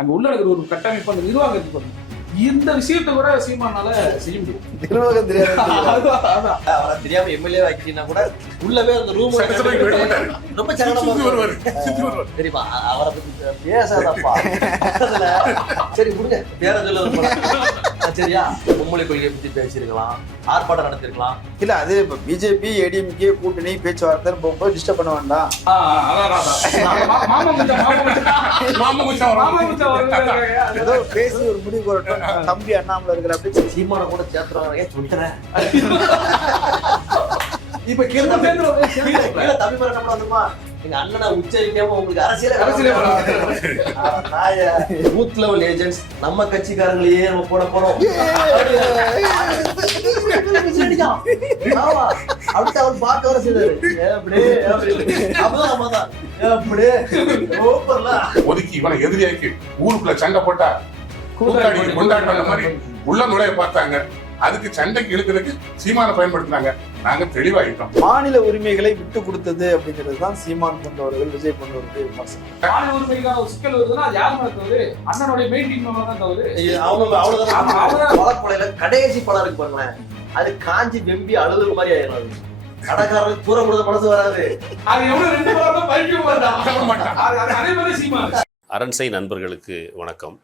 அங்க உள்ள இருக்கிற ஒரு கட்டமைப்பு அந்த நிர்வாகத்துக்கு பாருங்க. இந்த விஷயத்தை கூட சீமானால செய்ய முடியும். நிர்வாகம் தெரியாது. அவரை தெரியாம எம்எல்ஏ ஆக்கிட்டீங்கன்னா கூட உள்ளவே அந்த ரூம் ரொம்ப தெரியுமா அவரை பத்தி பேசாதப்பா. சரி முடிஞ்ச பேர சொல்ல சரியா மும்மொழி கொள்கையை பத்தி பேசியிருக்கலாம், ஆர்ப்பாட்டம் நடத்திருக்கலாம். இல்ல அது இப்ப பிஜேபி ஏடிஎம்கே கூட்டணி பேச்சுவார்த்தை போகும்போது டிஸ்டர்ப் பண்ண வேண்டாம். ஏதோ பேசி ஒரு முடிவு வரட்டும். தம்பி அண்ணாமலை இருக்கிற அப்படி சீமான கூட சேர்த்துறாங்க சொல்லிட்டேன். இப்ப தம்பி மரம் நம்ம வந்துமா எங்க அண்ணனை உச்சரிக்காம உங்களுக்கு அரசியல் பூத் லெவல் ஏஜென்ட்ஸ் நம்ம கட்சிக்காரங்களையே நம்ம போட போறோம். அடுத்து அவர் பார்க்க வர செய்தாரு. ஒதுக்கி இவனை எதிரியாக்கி ஊருக்குள்ள சண்டை போட்டா கொண்டாடுற மாதிரி உள்ள நுழைய பார்த்தாங்க. அதுக்கு சண்டைக்கு இழுக்கிறதுக்கு சீமானை பயன்படுத்தினாங்க. நாங்க தெளிவாயிட்டோம். மாநில உரிமைகளை விட்டு கொடுத்தது அப்படிங்கிறது தான் சீமான் கொண்டவர்கள், விஜய் கொண்டவர்கள் விமர்சனம். மாநில உரிமைக்கான ஒரு சிக்கல் வருதுன்னா அது யார் மேல தவறு? அண்ணனுடைய மெயின் தான் தவறு. அவ்வளவுதான். கடைசி படம் இருக்கு பாருங்களேன், அது காஞ்சி வெம்பி அழுது மாதிரி ஆயிடும். கடைக்காரருக்கு தூரம் கொடுத்த மனசு வராது. அது எவ்வளவு 2 வாரம் பறிக்க மாட்டான். அதே மாதிரி சீமான். அரண்சை நண்பர்களுக்கு வணக்கம்.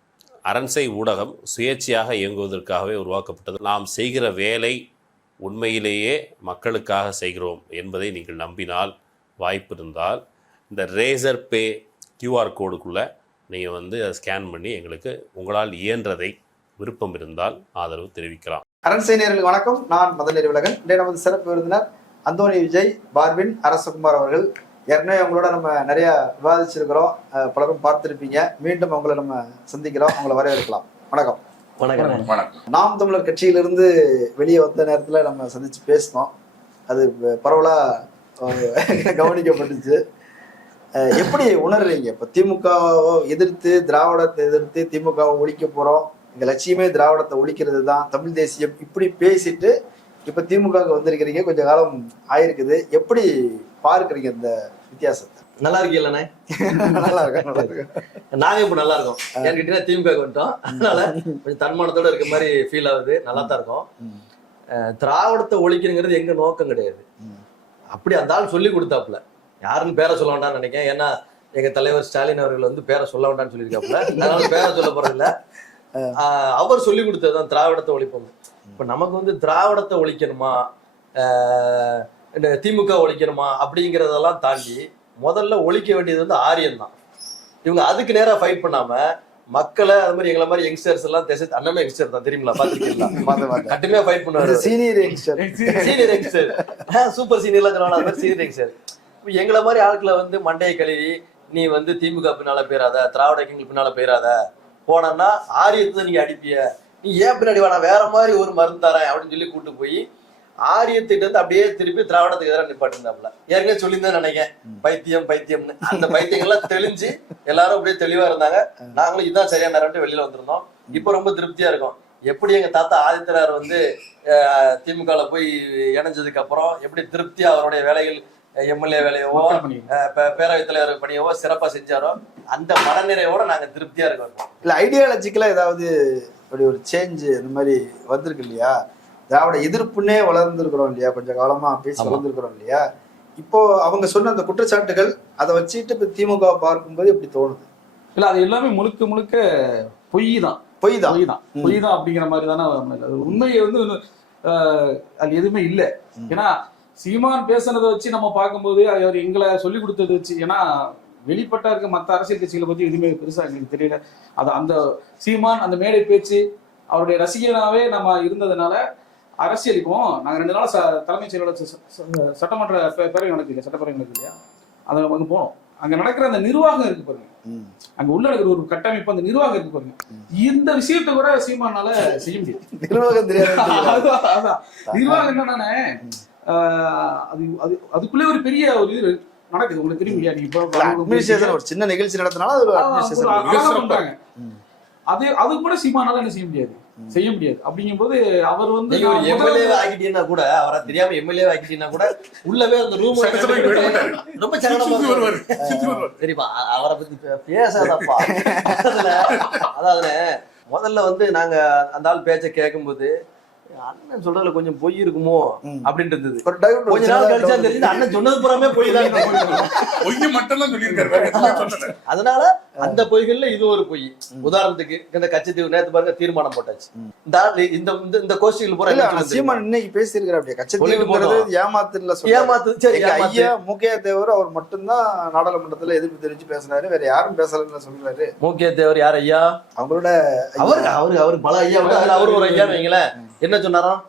அரண்சை ஊடகம் சுயேட்சையாக இயங்குவதற்காகவே உருவாக்கப்பட்டது. நாம் செய்கிற வேலை உண்மையிலேயே மக்களுக்காக செய்கிறோம் என்பதை நீங்கள் நம்பினால், வாய்ப்பு இருந்தால் இந்த ரேசர் பே QR கோடுக்குள்ளே நீங்கள் அதை ஸ்கேன் பண்ணி எங்களுக்கு உங்களால் இயன்றதை விருப்பம் இருந்தால் ஆதரவு தெரிவிக்கலாம். அரண்சை நேயர்களுக்கு வணக்கம். நான் மதநெறி உலகன். இன்றைய நமது சிறப்பு விருந்தினர் அந்தோனி விஜய் பார்வின் அரசகுமார் அவர்கள். ஏற்கனவே அவங்களோட நம்ம நிறைய விவாதிச்சிருக்கிறோம், பலரும் பார்த்துருப்பீங்க. மீண்டும் அவங்கள நம்ம சந்திக்கிறோம், அவங்கள வரவேற்கலாம். வணக்கம். வணக்கம். நாம் தமிழர் கட்சியிலிருந்து வெளியே வந்த நேரத்தில் நம்ம சந்திச்சு பேசினோம். அது பரவலாக கவனிக்கப்பட்டுச்சு. எப்படி உணர்றீங்க இப்போ திமுகவை எதிர்த்து, திராவிடத்தை எதிர்த்து திமுகவை ஒழிக்க போகிறோம், எங்கள் லட்சியமே திராவிடத்தை ஒழிக்கிறது தான், தமிழ் தேசியம் இப்படி பேசிட்டு இப்போ திமுகவுக்கு வந்திருக்கிறீங்க, கொஞ்சம் காலம் ஆயிருக்குது. எப்படி பார்க்குறீங்க இந்த வித்தியாசத்தை? நல்லா இருக்கீங்களே? நல்லா இருக்கேன். நாங்க இப்ப நல்லா இருக்கோம். என்கிட்ட திமுக வந்துட்டோம், அதனால கொஞ்சம் தன்மானத்தோட இருக்க மாதிரி ஃபீல் ஆகுது. நல்லா தான் இருக்கும். திராவிடத்தை ஒழிக்கணுங்கிறது எங்க நோக்கம் கிடையாது. அப்படி அந்த ஆள் சொல்லி கொடுத்தாப்புல, யாருன்னு பேரை சொல்ல வேண்டாம்னு நினைக்கிறேன். ஏன்னா எங்க தலைவர் ஸ்டாலின் அவர்கள் பேரை சொல்ல வேண்டாம்னு சொல்லியிருக்காப்புல, அதனால பேரை சொல்ல போறதில்ல. அவர் சொல்லி கொடுத்ததுதான் திராவிடத்தை ஒழிப்போம். இப்ப நமக்கு திராவிடத்தை ஒழிக்கணுமா, திமுக ஒழிக்கணுமா அப்படிங்கிறதெல்லாம் தாண்டி முதல்ல ஒழிக்க வேண்டியது ஆரியன் தான். இவங்க அதுக்கு நேரா ஃபைட் பண்ணாம மக்களை, அது மாதிரி எங்களை மாதிரி யங்ஸ்டர்ஸ் எல்லாம் அண்ணமே யங்ஸ்டர் தான் தெரியுங்களா, பாத்துருக்கீங்களா? கட்டுமையா ஃபைட் பண்ணுவாரு. சீனியர் யங்ஸ்டர், சூப்பர் சீனியர்லாம் சொல்லலாம். அது மாதிரி சீனியர் யங்ஸ்டர். எங்களை மாதிரி ஆட்களை மண்டையை கழுவி நீ திமுக பின்னால போயிடாத, திராவிட இயக்கங்கள் பின்னால போயிடாத, போனா ஆரியத்தை நீங்க அடிப்பிய, நீ ஏன் பின்னாடி வேணா வேற மாதிரி ஒரு மருந்து தரேன் அப்படின்னு சொல்லி கூட்டு போய் ஆரியத்திட்ட அப்படியே திருப்பி திராவிடத்துக்கு எதிராக நிப்பாட்டிருந்தாப்புல. ஏற்கனவே சொல்லியிருந்தேன் நினைக்கிறேன், பைத்தியம்னு. அந்த பைத்தியங்கள்லாம் தெளிஞ்சு எல்லாரும் அப்படியே தெளிவா இருந்தாங்க. நாங்களும் இதுதான் சரியான நேரம் வெளியில வந்திருந்தோம். இப்ப ரொம்ப திருப்தியா இருக்கும். எப்படி எங்க தாத்தா ஆதித்தனார் திமுகல போய் இணைஞ்சதுக்கு அப்புறம் எப்படி திருப்தியா அவருடைய வேலைகள், எம்எல்ஏ வேலையவோ பேரவைத் தலைவர் பணியவோ சிறப்பா செஞ்சாரோ, அந்த மனநிறைவோட நாங்க திருப்தியா இருக்கோம். இல்ல ஐடியாலஜிக்கலா ஏதாவது அப்படி ஒரு சேஞ்ச் இந்த மாதிரி வந்திருக்கு இல்லையா? திராவிட எதிர்ப்புன்னே வளர்ந்துருக்கிறோம் இல்லையா, கொஞ்சம் காலமா பேசி வளர்ந்துருக்கிறோம் இல்லையா? இப்போ அவங்க சொன்ன அந்த குற்றச்சாட்டுகள் அதை வச்சுட்டு இப்ப திமுக பார்க்கும்போது எப்படி தோணுது? இல்ல அது எல்லாமே முழுக்க பொய் தான் அப்படிங்கிற மாதிரி தானே. உண்மையை அது எதுவுமே இல்லை. ஏன்னா சீமான் பேசுனதை வச்சு நம்ம பார்க்கும்போது அவர் எங்களை சொல்லி கொடுத்ததை வச்சு, ஏன்னா வெளிப்பட்டா இருக்க மற்ற அரசியல் கட்சிகளை பத்தி எதுவுமே பெருசா எங்களுக்கு தெரியல. அது அந்த சீமான் அந்த மேடை பேச்சு அவருடைய ரசிகனாவே நம்ம இருந்ததுனால அரசியலுக்கும் நாங்கள் 2 நாள் தலைமைச் செயலாளர் சட்டமன்ற பேரவை நடக்குது, சட்டப்பேரவை நடக்குது இல்லையா, அதை அங்கே போனோம். அங்க நடக்கிற அந்த நிர்வாகம் இருக்கு பாருங்க, அங்க உள்ள இருக்கிற ஒரு கட்டமைப்பு, அந்த நிர்வாகம் இருக்கு பாருங்க, இந்த விஷயத்த கூட சீமானால செய்ய முடியாது. நிர்வாகம் தெரியாது. நிர்வாகம் என்னன்னா அதுக்குள்ளே ஒரு பெரிய ஒரு இது நடக்குது. உங்களுக்கு தெரியும் இல்லையா? நீங்க ஒரு சின்ன நிகழ்ச்சி நடத்தினாலும் அது கூட சீமானால என்ன செய்ய முடியாது. செய்ய முடியாது. அப்படிங்கும்போது அவர் வந்து நீங்க ஒரு எம்எல்ஏ ஆக்கிட்டீங்கன்னா கூட, அவரை தெரியாம எம்எல்ஏ ஆக்கிட்டீங்கன்னா கூட உள்ளவே அந்த ரூம் ரொம்ப சங்கடமா. சரிப்பா, அவரை பத்தி பேசாதப்பா. அதாவது முதல்ல வந்து நாங்க அந்த ஆள் பேச்ச கேட்கும்போது அண்ணன் சொல்றதுல கொஞ்சம் பொய் இருக்குமோ அப்படின்னு இருந்தது. கொஞ்ச நாள் கழிச்சா தெரிஞ்சு அண்ணன் சொன்னது புறமே பொய் தான். பொய் மட்டும் தான் சொல்லியிருக்காரு. அதனால அந்த பொய்கள்ல இது ஒரு பொய். உதாரணத்துக்கு இந்த கச்சத்தீவு நேத்து பாருங்க தீர்மானம் போட்டாச்சு. இந்த கோஷ்டிகள் பூரா சீமான் இன்னைக்கு பேசியிருக்காரு. அப்படியே கச்சத்தீவுங்கிறது ஏமாத்துல ஏமாத்து. ஐயா மூக்கையா தேவர் அவர் மட்டும்தான் நாடாளுமன்றத்துல எதிர்ப்பு தெரிவிச்சு பேசினாரு, வேற யாரும் பேசலன்னு சொல்றாரு. மூக்கையா தேவர் யார் ஐயா? அவங்களோட அவரு பல ஐயா அவரு ஒரு ஐயா வைங்களேன். என்ன சொன்னாராம்?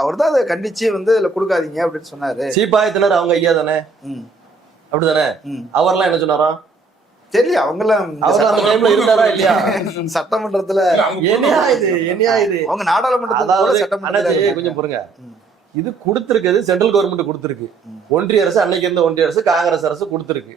அவர் தான் அதை கண்டிச்சு வந்து இதுல கொடுக்காதீங்க அப்படின்னு சொன்னாரு. சீப்பாயத்தினர் அவங்க ஐயா தானே, அப்படிதானே? அவர்லாம் என்ன சொன்னாராம் தெரியல. அவங்கெல்லாம் இருந்தாரா இல்லையா சட்டமன்றத்துல? என்னையா இது அவங்க நாடாளுமன்றத்துல கொஞ்சம் பொறுங்க. இது கொடுத்திருக்கிறது சென்ட்ரல் கவர்மெண்ட் கொடுத்திருக்கு. ஒன்றிய அரசு, அன்னைக்கு இருந்த ஒன்றிய அரசு காங்கிரஸ் அரசு கொடுத்திருக்கு,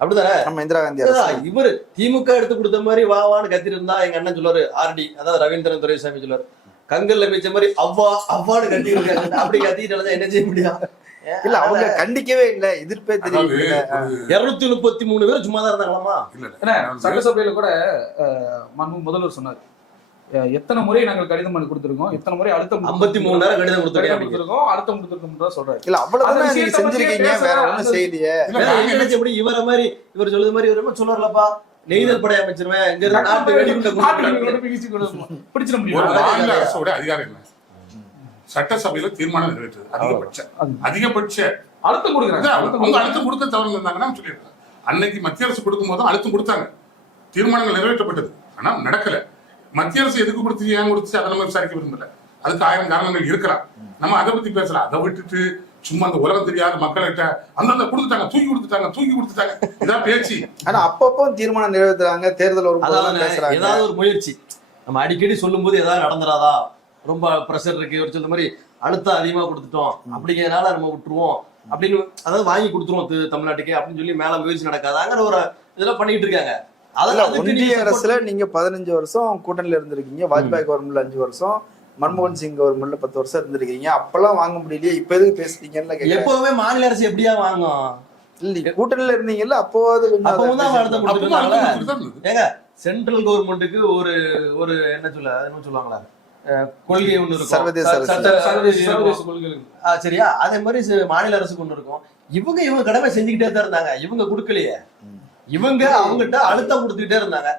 அப்படிதானே? நம்ம இந்திரா காந்தி இவரு திமுக எடுத்து கொடுத்த மாதிரி வாவான்னு கத்திட்டு இருந்தா எங்க அண்ணன் சொல்லுவாரு, ஆர்டி அதாவது ரவீந்திரன் துரைசாமி சொல்லுவாரு, கங்கல்ல மிச்ச மாதிரி அவ்வான்னு கட்டி இருக்காங்க. அப்படி கத்திட்டு என்ன செய்ய முடியும்? இல்ல அவங்க கண்டிக்கவே இல்ல, எதிர்ப்பே தெரியல. 233 பேர் சும்மா தான் இருந்தாங்களாமா. சட்டசபையில கூட முதல்வர் சொன்னார், எத்தனை முறை நாங்கள் கடிதம் பண்ணி கொடுத்திருக்கோம், எத்தனை முறை அடுத்த 53 நேரம் கடிதம் கொடுத்திருக்கோம், அடுத்த கொடுத்திருக்கோம் சொல்றாரு. இல்ல அவ்வளவுதான் நீங்க செஞ்சிருக்கீங்க, வேற ஒண்ணும் செய்யலையே. இவர மாதிரி இவர் சொல்லுது மாதிரி இவர் சொல்லுவார்லப்பா, நெய்தல் படை அமைச்சிருவேன், இங்க நாட்டு பிடிச்சிட முடியும். ஒரு மாநில அரசோட அதிகாரம் என்ன? சட்டசபையில தீர்மானம் நிறைவேற்றுறது அதிகபட்ச அழுத்தம் கொடுக்குறாங்க. அவங்க அழுத்தம் கொடுக்க தவறு இருந்தாங்கன்னா சொல்லியிருக்காங்க. அன்னைக்கு மத்திய அரசு கொடுக்கும் போதும் அழுத்தம் கொடுத்தாங்க, தீர்மானங்கள் நிறைவேற்றப்பட்டது. ஆனா நடக்கல. மத்திய அரசு எதுக்கு கொடுத்து ஏன் கொடுத்து அதை நம்ம விசாரிக்க விரும்பல. அதுக்கு 1000 காரணங்கள் இருக்கலாம். நம்ம அதை பத்தி பேசலாம். அதை விட்டுட்டு சும்மா அந்த உலகம் தெரியாத மக்கள்கிட்ட அந்த கொடுத்துட்டாங்க, தூக்கி கொடுத்துட்டாங்க இதான் பேச்சு. ஆனா அப்பப்போ தீர்மானம் நிறைவேற்றுறாங்க, தேர்தல் ஒரு ஏதாவது ஒரு முயற்சி. நம்ம அடிக்கடி சொல்லும் போது ஏதாவது நடந்துராதா, ரொம்ப பிரஷர் இருக்கு, ஒரு சொல்ற மாதிரி அழுத்தம் அதிகமா கொடுத்துட்டோம் அப்படிங்கிறதுனால நம்ம விட்டுருவோம் அப்படின்னு, அதாவது வாங்கி கொடுத்துருவோம் தமிழ்நாட்டுக்கு அப்படின்னு சொல்லி மேல முயற்சி நடக்காதாங்கிற ஒரு இதெல்லாம் பண்ணிட்டு இருக்காங்க. ஒன்றிய அரசுல நீங்க 15 வருஷம் கூட்டணியில இருந்திருக்கீங்க, வாஜ்பாய் கவர்மெண்ட்ல 5 வருஷம், மன்மோகன் சிங் கவர்மெண்ட்ல 10 வருஷம் இருந்திருக்கீங்க. அப்பெல்லாம் வாங்க முடியலையே, இப்ப எதுக்கு பேசுறீங்கன்னு. எப்பவுமே மாநில அரசு எப்படியா வாங்கும்? இல்ல கூட்டணியில இருந்தீங்கல்ல, அப்போது ஏங்க சென்ட்ரல் கவர்மெண்ட்டுக்கு ஒரு என்ன சொல்லுவாங்களா கொள்கை ஒண்ணு இருக்கும், சர்வதேச கொள்கை. சரியா? அதே மாதிரி மாநில அரசுக்கு ஒண்ணு இருக்கும். இவங்க கடமை செஞ்சுக்கிட்டே தான் இருந்தாங்க. இவங்க கொடுக்கலையே, இவங்க அவங்ககிட்ட அழுத்தம் கொடுத்துக்கிட்டே இருந்தாங்க.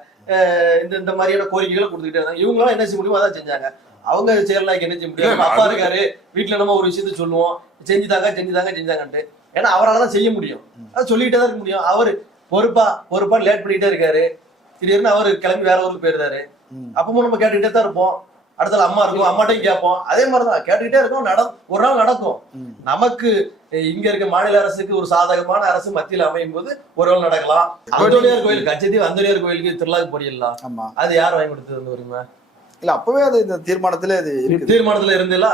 இந்த மாதிரியான கோரிக்கைகளை கொடுத்துக்கிட்டே இருந்தாங்க. இவங்களாம் என்ன செய்ய முடியுமோ அதான் செஞ்சாங்க. அவங்க செயலாக்கி என்ன செய்ய முடியும்? அப்பா இருக்காரு வீட்டுல, நம்ம ஒரு விஷயத்த சொல்லுவோம், செஞ்சுதாங்கன்ட்டு. ஏன்னா அவரால் தான் செய்ய முடியும், அதை சொல்லிக்கிட்டே தான் இருக்க முடியும். அவரு பொறுப்பா லேட் பண்ணிட்டே இருக்காரு. திடீர்னு அவரு கிளம்பி வேற ஊருக்கு போயிருந்தாரு. அப்பவும் நம்ம கேட்டுக்கிட்டே தான் இருப்போம். அடுத்த அம்மா இருக்கும், அம்மாட்டையும் கேட்போம். அதே மாதிரிதான் கேட்டுக்கிட்டே இருக்கும். ஒரு நாள் நடக்கும். நமக்கு இங்க இருக்க மாநில அரசுக்கு ஒரு சாதகமான அரசு மத்தியில் அமையும் போது ஒரு நாள் நடக்கலாம். அந்தோனியார் கோயில், கச்சத்தீவு அந்தோனியார் கோயிலுக்கு திருவிழாக்கு போறீங்களா? அது யார் வாங்கி கொடுத்தது வருமா? இல்ல அப்பவே அது இந்த தீர்மானத்துல இருந்துல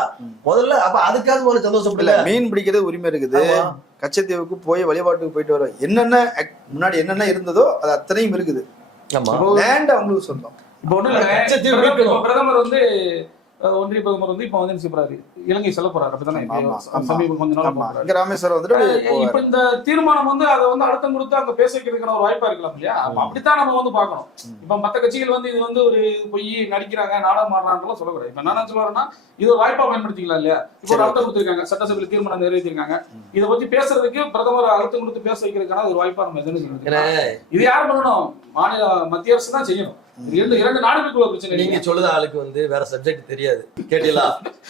முதல்ல. அப்ப அதுக்காவது ஒரு சந்தோஷப்படல. மீன் பிடிக்கிறது உரிமை இருக்குது. கச்சத்தீவுக்கு போய் வழிபாட்டுக்கு போயிட்டு வர முன்னாடி என்னென்ன இருந்ததோ அது அத்தனையும் இருக்குது. லேண்ட் அவங்களுக்கு சொந்தம். பிரதமர் வந்து ஒன்றிய பிரதமர் வந்து இப்ப வந்து சொல்றாரு, இலங்கை செல்ல போறாரு. அப்படித்தானே? கொஞ்ச நாள் ராமேஸ்வரம் வந்துட்டு இப்ப இந்த தீர்மானம் வந்து அதை வந்து அழுத்தம் கொடுத்து அங்க பேச வைக்கிறதுக்கான ஒரு வாய்ப்பா இருக்கலாம் இல்லையா? அப்படித்தான் நம்ம வந்து பாக்கணும். இப்ப மத்த கட்சிகள் வந்து இது வந்து ஒரு பொய் நடிக்கிறாங்க, நாடகம் மாறுறாங்கலாம் சொல்லக்கூடாது. இப்ப நான் சொல்லுவேன்னா இது ஒரு வாய்ப்பா பயன்படுத்திக்கலாம் இல்லையா? இப்போ ஒரு அழுத்தம் கொடுத்துருக்காங்க, சட்டசபையில் தீர்மானம் நிறைவேற்றிருக்காங்க. இதை பத்தி பேசுறதுக்கு பிரதமர் அழுத்தம் கொடுத்து பேச வைக்கிறதுக்கான ஒரு வாய்ப்பா நம்ம எதுன்னு சொல்லுங்க. இது யார் பண்ணணும்? மத்திய அரசு தான் செய்யணும். இரண்டு நாடுகளுக்குள்ள பிரச்சனை. நீங்க சொல்லுத ஆளுக்கு வந்து வேற சப்ஜெக்ட் தெரியாது, கேட்டீங்களா?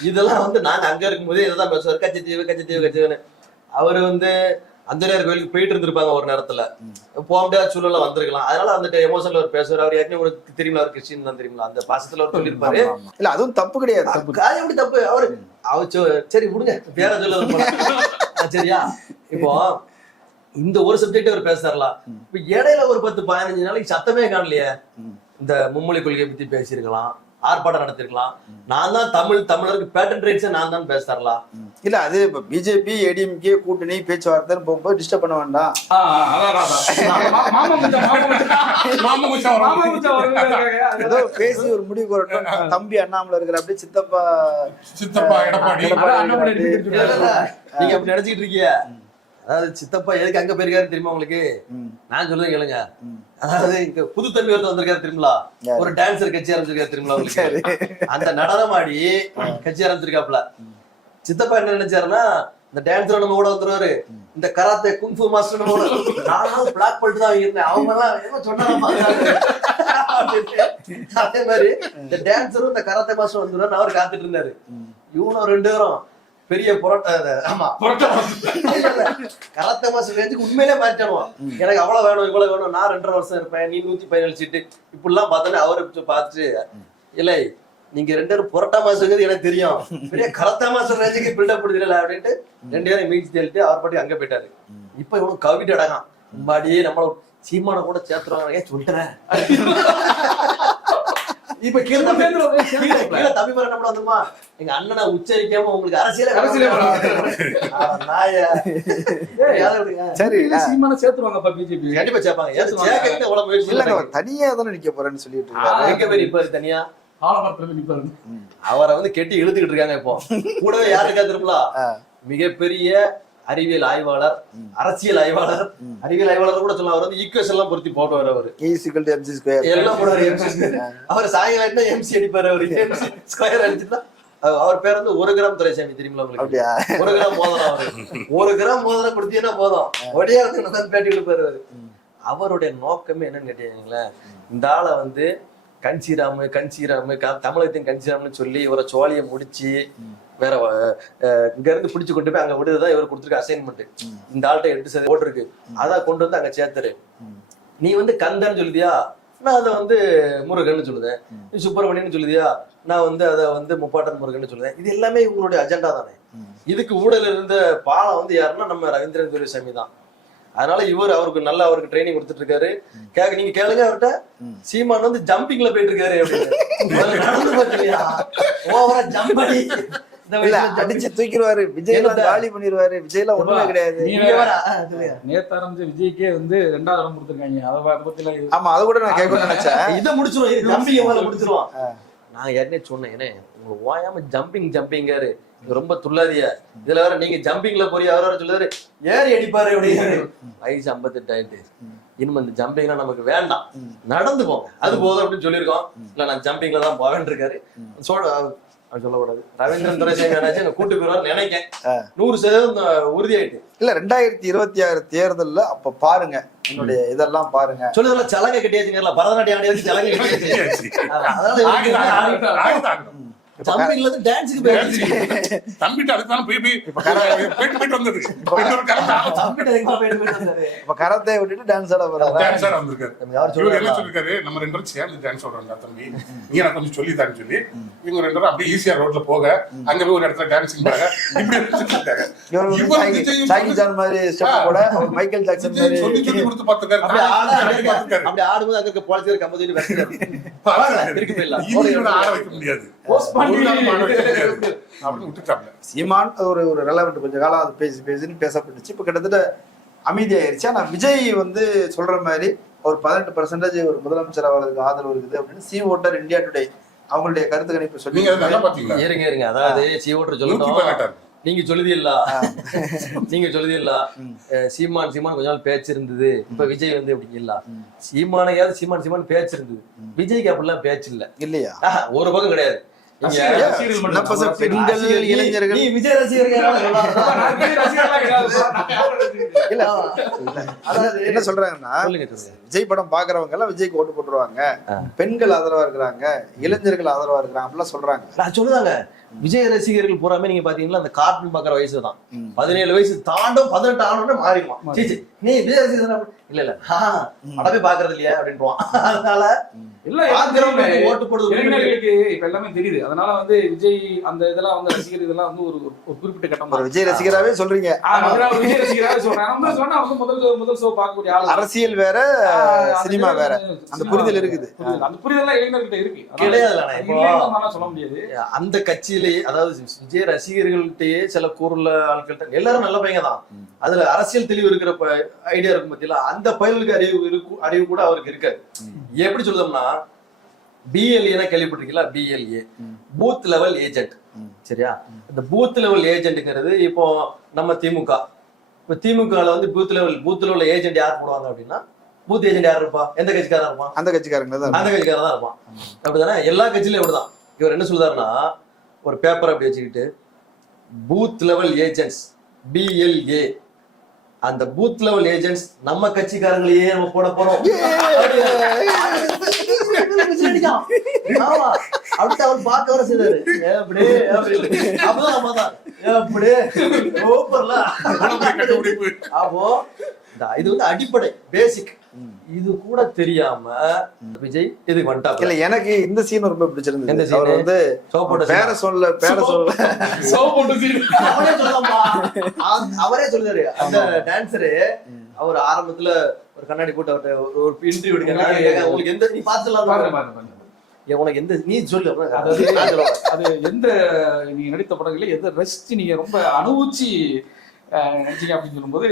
இதெல்லாம் வந்து நாங்க அங்க இருக்கும்போதே இதான் பேசுவாரு, கச்சத்தீவு. அவரு வந்து அந்தோனியார் கோயிலுக்கு போயிட்டு இருந்திருப்பாங்க ஒரு நேரத்துல, போக முடியாத சூழல வந்திருக்கலாம். அதனால அந்த எமோஷன்ல ஒரு பேசுவார். அவர் ஏற்கனவே உங்களுக்கு தெரியுமா, அவர் கிறிஸ்டின் தான் தெரியுங்களா? அந்த பாசத்துல அவர் சொல்லியிருப்பாரு. இல்ல அதுவும் தப்பு கிடையாது. எப்படி தப்பு? அவர் சரி விடுங்க, வேற சொல்ல. சரியா? இப்போ இந்த ஒரு சப்ஜெக்ட் அவர் பேசுறாரலாம். இப்ப இடையில ஒரு 10-15 நாளைக்கு சத்தமே காணலையே. இந்த மும்மொழி கொள்கையை பத்தி பேசியிருக்கலாம், ஆர்ப்பாட்டம் நடத்திருக்கலாம். நான் தான் தமிழருக்கு பேட்டன் ரைட்ஸை நான் தான் பேசுறலாம். இல்ல அது இப்ப பிஜேபி ஏடிஎம்கே கூட்டணி பேச்சுவார்த்தைன்னு போகும்போது டிஸ்டர்ப் பண்ண வேண்டாம். ஏதோ பேசி ஒரு முடிவு வரட்டும். தம்பி அண்ணாமலை இருக்கிற அப்படியே சித்தப்பா எடப்பாடி நீங்க அப்படி நினைச்சிட்டு இருக்கீங்க. அதாவது சித்தப்பா எதுக்கு அங்க போயிருக்காரு தெரியுமா உங்களுக்கு? நான் சொல்றேன் கேளுங்க. அதாவது இங்க புது தம்பி ஒருத்தர் வந்திருக்காரு தெரியுங்களா? ஒரு டான்சர் கட்சி ஆரம்பிச்சிருக்காரு தெரியுங்களா உங்களுக்கு? அந்த நடனமாடி கட்சி ஆரம்பிச்சிருக்காப்ல. சித்தப்பா என்ன நினைச்சாருன்னா, இந்த டான்ஸர் நம்ம கூட வந்துருவாரு, இந்த கராத்தே குங்ஃபு மாஸ்டர் நம்ம கூட. நானும் பிளாக் பண்ணிட்டு தான் இருந்தேன். அவங்க எல்லாம் என்ன சொன்னாங்க. அதே மாதிரி இந்த டான்ஸரும் இந்த கராத்தே மாஸ்டர் வந்துருவாரு. அவர் காத்துட்டு இருந்தாரு. இவனும் 2 பேரும் பெரிய புரோட்டா. ஆமா, கராத்தே மாஸ்டர் ரேஞ்சுக்கு உண்மையிலே மாறிட்டானுவான். எனக்கு அவ்வளவு வேணும் இவ்வளவு வேணும், நான் 2.5 வருஷம் இருப்பேன், நீ 117 சீட்டு இப்படிலாம் பார்த்தோன்னே அவரை பார்த்துட்டு, இல்லை நீங்க 2 பேரும் புரோட்டா மாஸ்டர் எனக்கு தெரியும், பெரிய கராத்தே மாஸ்டர் ரேஞ்சுக்கு பில்டப் கொடுத்துடல அப்படின்ட்டு 2 பேரும் மீட்சி தேடிட்டு அவர் பாட்டி அங்க போயிட்டாரு. இப்ப இவனும் கவிட்டு அடகான். முன்னாடியே நம்மள சீமான கூட சேர்த்துருவாங்க சொல்றேன். இப்ப தமிழ் என்ன பண்ண வந்துருமா, எங்க அண்ணனை உச்சரிக்காம உங்களுக்கு அரசியல சேர்த்துருவாங்க. பிஜேபி கண்டிப்பா சேர்ப்பாங்க. தனியா தானே நிக்க போறேன்னு சொல்லிட்டு இருக்காரு. எங்க பேர் இப்ப தனியா அவரை வந்து கெட்டி இழுத்துக்கிட்டு இருக்காங்க. இப்போ கூடவே யாரு இருக்கா திருப்பலா? மிகப்பெரிய அறிவியல் ஆய்வாளர், அரசியல் ஆய்வாளர், அறிவியல் ஆய்வாளர் கூட சொல்லலாம். அவர் வந்து ஈக்குவேஷன் எல்லாம் பொருத்தி போட்டுவார். அவரு எல்லாம் போடுவாரு. அவர் சாயங்காலம் எம்சி அடிப்பாரு. அவரு எம்சி ஸ்கொயர் அடிச்சுட்டா அவர் பேர் வந்து 1 கிராம் துரைசாமி தெரியுங்களா உங்களுக்கு? 1 கிராம் மோதிரம். அவரு 1 கிராம் மோதிரம் கொடுத்தீங்கன்னா போதும், ஒடியாரத்துக்கு பேட்டி கொடுப்பாரு. அவரு அவருடைய நோக்கமே என்னன்னு கேட்டீங்களா, இந்த ஆளை வந்து கன்சீராமு தமிழகத்தின் கன்சீராம்னு சொல்லி இவரை சோழியை முடிச்சு வேற இங்க இருந்து பிடிச்சு கொண்டு போய் அங்க விடுறதா இவர் கொடுத்துருக்க அசைன்மெண்ட். இந்த ஆள்கிட்ட 8% ஓட்டு இருக்கு, அதான் கொண்டு வந்து அங்க சேர்த்துரு. நீ வந்து கந்தன்னு சொல்லுதியா, நான் அதை வந்து முருகன்னு சொல்லுதேன். நீ சுப்பிரமணியன்னு சொல்லுதியா, நான் வந்து அதை வந்து முப்பாட்டன் முருகன்னு சொல்லுதேன். இது எல்லாமே இவங்களுடைய அஜெண்டா தானே. இதுக்கு ஊழல் இருந்த பாலம் வந்து யாருன்னா நம்ம ரவீந்திரன் துரைசாமி தான். அதனால அவருக்கு ட்ரைனிங் கொடுத்துட்டு இருக்காரு. நீங்க கேளுங்க அவர்கிட்ட, சீமான் வந்து ஜம்பிங்ல போயிட்டு இருக்காரு அப்படின்னு. ஓவரா ஜம்ப் அடி அடிச்சு தூக்கிடுவாரு. விஜய் காலி பண்ணிடுவாரு. விஜய் எல்லாம் ஒண்ணுமே கிடையாது. நேத்து ஆரம்பிச்ச விஜய்க்கே வந்து 2வது இடம் கொடுத்துருக்காங்க. அதை பத்தி ஆமா, அதை கூட நான் கேட்க நினைச்சேன். இதை முடிச்சிருவான். நான் ஏற்கனவே சொன்னேன், ஏன்னா உங்களுக்கு ஓயாம ஜம்பிங்காரு ரொம்ப துள்ளாதிய. இதுல வேற நீங்க ஜம்பிங்ல போறிய அவர சொல்லுவாரு ஏறி அடிப்பாரு அப்படின்னு. வயசு 58 ஆயிட்டு. இனிமே இந்த ஜம்பிங்லாம் நமக்கு வேண்டாம், நடந்து போங்க அது போதும் அப்படின்னு சொல்லியிருக்கோம். இல்ல நான் ஜம்பிங்ல தான் போவேன் இருக்காரு. சொல்லக்கூடாது. ரவீந்திரன் துரைசாமி கூட்டு போயிருவாரு நினைக்கேன். 100% உறுதியாயிட்டு. இல்ல 2026 தேர்தல்ல அப்ப பாருங்க, என்னுடைய இதெல்லாம் பாருங்க. சொல்லுதெல்லாம் சலங்கை கட்டியாச்சுங்க, பரதநாட்டியம் ஆடியாச்சு, சலங்கை கட்டியாச்சு. அதனால ஜம்பிங்ல இருந்து டான்ஸ்க்கு போயிடுச்சு. தம்பிட்ட அதுதான் போயிட்டு வந்தது. இப்ப கராத்தே விட்டுட்டு டான்ஸ் ஆட போறாரு. டான்ஸ் ஆட வந்திருக்காரு. இவங்க என்ன சொல்லிருக்காரு, நம்ம 2 பேரும் சேர்ந்து டான்ஸ் ஆடுறோம்டா தம்பி, நீ எனக்கு கொஞ்சம் சொல்லித்தான்னு சொல்லி இவங்க 2 பேரும் அப்படியே ஈஸியா ரோட்ல போக, அங்க போய் ஒரு இடத்துல டான்சிங் பாருங்க ஜாக்கி சான் மாதிரி ஸ்டெப் போட, மைக்கேல் ஜாக்சன் மாதிரி சொல்லி கொடுத்து பார்த்துக்காரு. அப்படி ஆடும்போது அங்க போலீஸ் கம்பெனி ஆட வைக்க முடியாது. சீமான் ஒரு ரெலவெண்ட் கொஞ்ச காலம் அது பேசின்னு பேசப்பட்டுச்சு. இப்ப கிட்டத்தட்ட அமைதியாயிருச்சு. ஆனா விஜய் வந்து சொல்ற மாதிரி ஒரு 18% ஒரு முதலமைச்சர் அவர்களுக்கு ஆதரவு இருக்குது அப்படின்னு சி ஓட்டர் இந்தியா டுடே அவங்களுடைய கருத்து கணிப்பு சொல்லி இருங்க. அதாவது சி ஓட்டர் சொல்லணும், நீங்க சொல்லுதீல்ல சீமான் கொஞ்ச நாள் பேச்சு இருந்தது. இப்ப விஜய் வந்து எப்படி இல்ல, சீமானையாவது சீமான் பேச்சு இருந்தது. விஜய்க்கு அப்படிலாம் பேச்சு இல்லையா? ஒரு பக்கம் கிடையாது. பெண்கள் இளைஞர்கள் விஜய் ரசிகர்கள் என்ன சொல்றாங்கன்னா, விஜய் படம் பாக்குறவங்க எல்லாம் விஜய்க்கு ஓட்டு போட்டுருவாங்க, பெண்கள் ஆதரவா இருக்கிறாங்க, இளைஞர்கள் ஆதரவா இருக்கிறாங்க அப்படிலாம் சொல்றாங்க. நான் சொல்லுதாங்க, விஜய் ரசிகர்கள் பூராமே நீங்க பாத்தீங்கன்னா அந்த கார்ட்டூன் பாக்குற வயசுதான். 17 வயசு தாண்டும் 18 ஆனோட மாறிடுவான். நீ விஜய் ரசிகர் இல்ல படமே பாக்குறது இல்லையா அப்படின்றான். அதனால இல்ல ஓட்டு போடுறது இளைஞர்களுக்கு இப்ப எல்லாமே தெரியுது. அதனால வந்து விஜய் அந்த இதெல்லாம் வந்து ரசிகர் இதெல்லாம் வந்து ஒரு குறிப்பிட்ட கட்டம். விஜய் ரசிகராவே சொல்றீங்க? விஜய் ரசிகராவே சொல்றேன். நம்ம சொன்னா வந்து முதல் ஷோ பார்க்கக்கூடிய ஆள். அரசியல் வேற சினிமா வேற, அந்த புரிதல் இருக்குது. அந்த புரிதல் இளைஞர்கிட்ட இருக்கு. கிடையாது சொல்ல முடியாது. அந்த கட்சியிலேயே, அதாவது விஜய் ரசிகர்கள்ட்டயே சில கூறுள்ள ஆட்கள் எல்லாரும் நல்ல பையங்க தான். அதுல அரசியல் தெளிவு இருக்கிற ஐடியா இருக்கும் பத்தியில அந்த பயலுக்கு அறிவு கூட அவருக்கு இருக்காது. எப்படி சொல்லுதோம்னா BLA கேள்விப்பட்டிருக்கீங்களா? BLA booth level agent. சரியா? இந்த பூத் லெவல் ஏஜென்ட்ங்கிறது இப்போ நம்ம திமுக, இப்ப திமுகல வந்து பூத் லெவல் ஏஜென்ட் யார் போடுவாங்க அப்படின்னா, பூத் ஏஜென்ட் யார் இருப்பா? எந்த கட்சிக்காரன் இருப்பான்? அந்த கட்சிக்காரன் தான் இருப்பான். அப்படிதானே? எல்லா கட்சியிலும் இப்படிதான். இவர் என்ன சொல்றாருன்னா, ஒரு பேப்பர் அப்படி வச்சுக்கிட்டு பூத் லெவல் ஏஜென்ட்ஸ் BLA, அந்த பூத் லெவல் ஏஜென்ட்ஸ் நம்ம கட்சிக்காரங்களையே நம்ம போட போறோம் அப்படி அவர் பார்க்க வர செய்தாரு. அப்பதான் நம்ம தான் அப்போ இது வந்து அடிப்படை பேசிக். இது கூட தெரியாம விஜய் இதுக்கு வந்துட்டாங்க. இல்ல, எனக்கு இந்த சீன் ரொம்ப பிடிச்சிருந்தது. அவர் வந்து பேர சொல்ல அவரே சொல்றாரு. அந்த டான்சரு அவர் ஆரம்பத்துல ஒரு கண்ணாடி போட்டு அவர்கிட்ட ஒரு இன்டர்வியூ எடுக்கிறாங்க. உங்களுக்கு எந்த நீ பாத்துலாம் உனக்கு எந்த நீ சொல்லு, அது எந்த நீங்க நடித்த படங்களே எந்த ரசிச்சு நீங்க ரொம்ப அனுபவிச்சு நினைச்சீங்க அப்படின்னு சொல்லும்போது,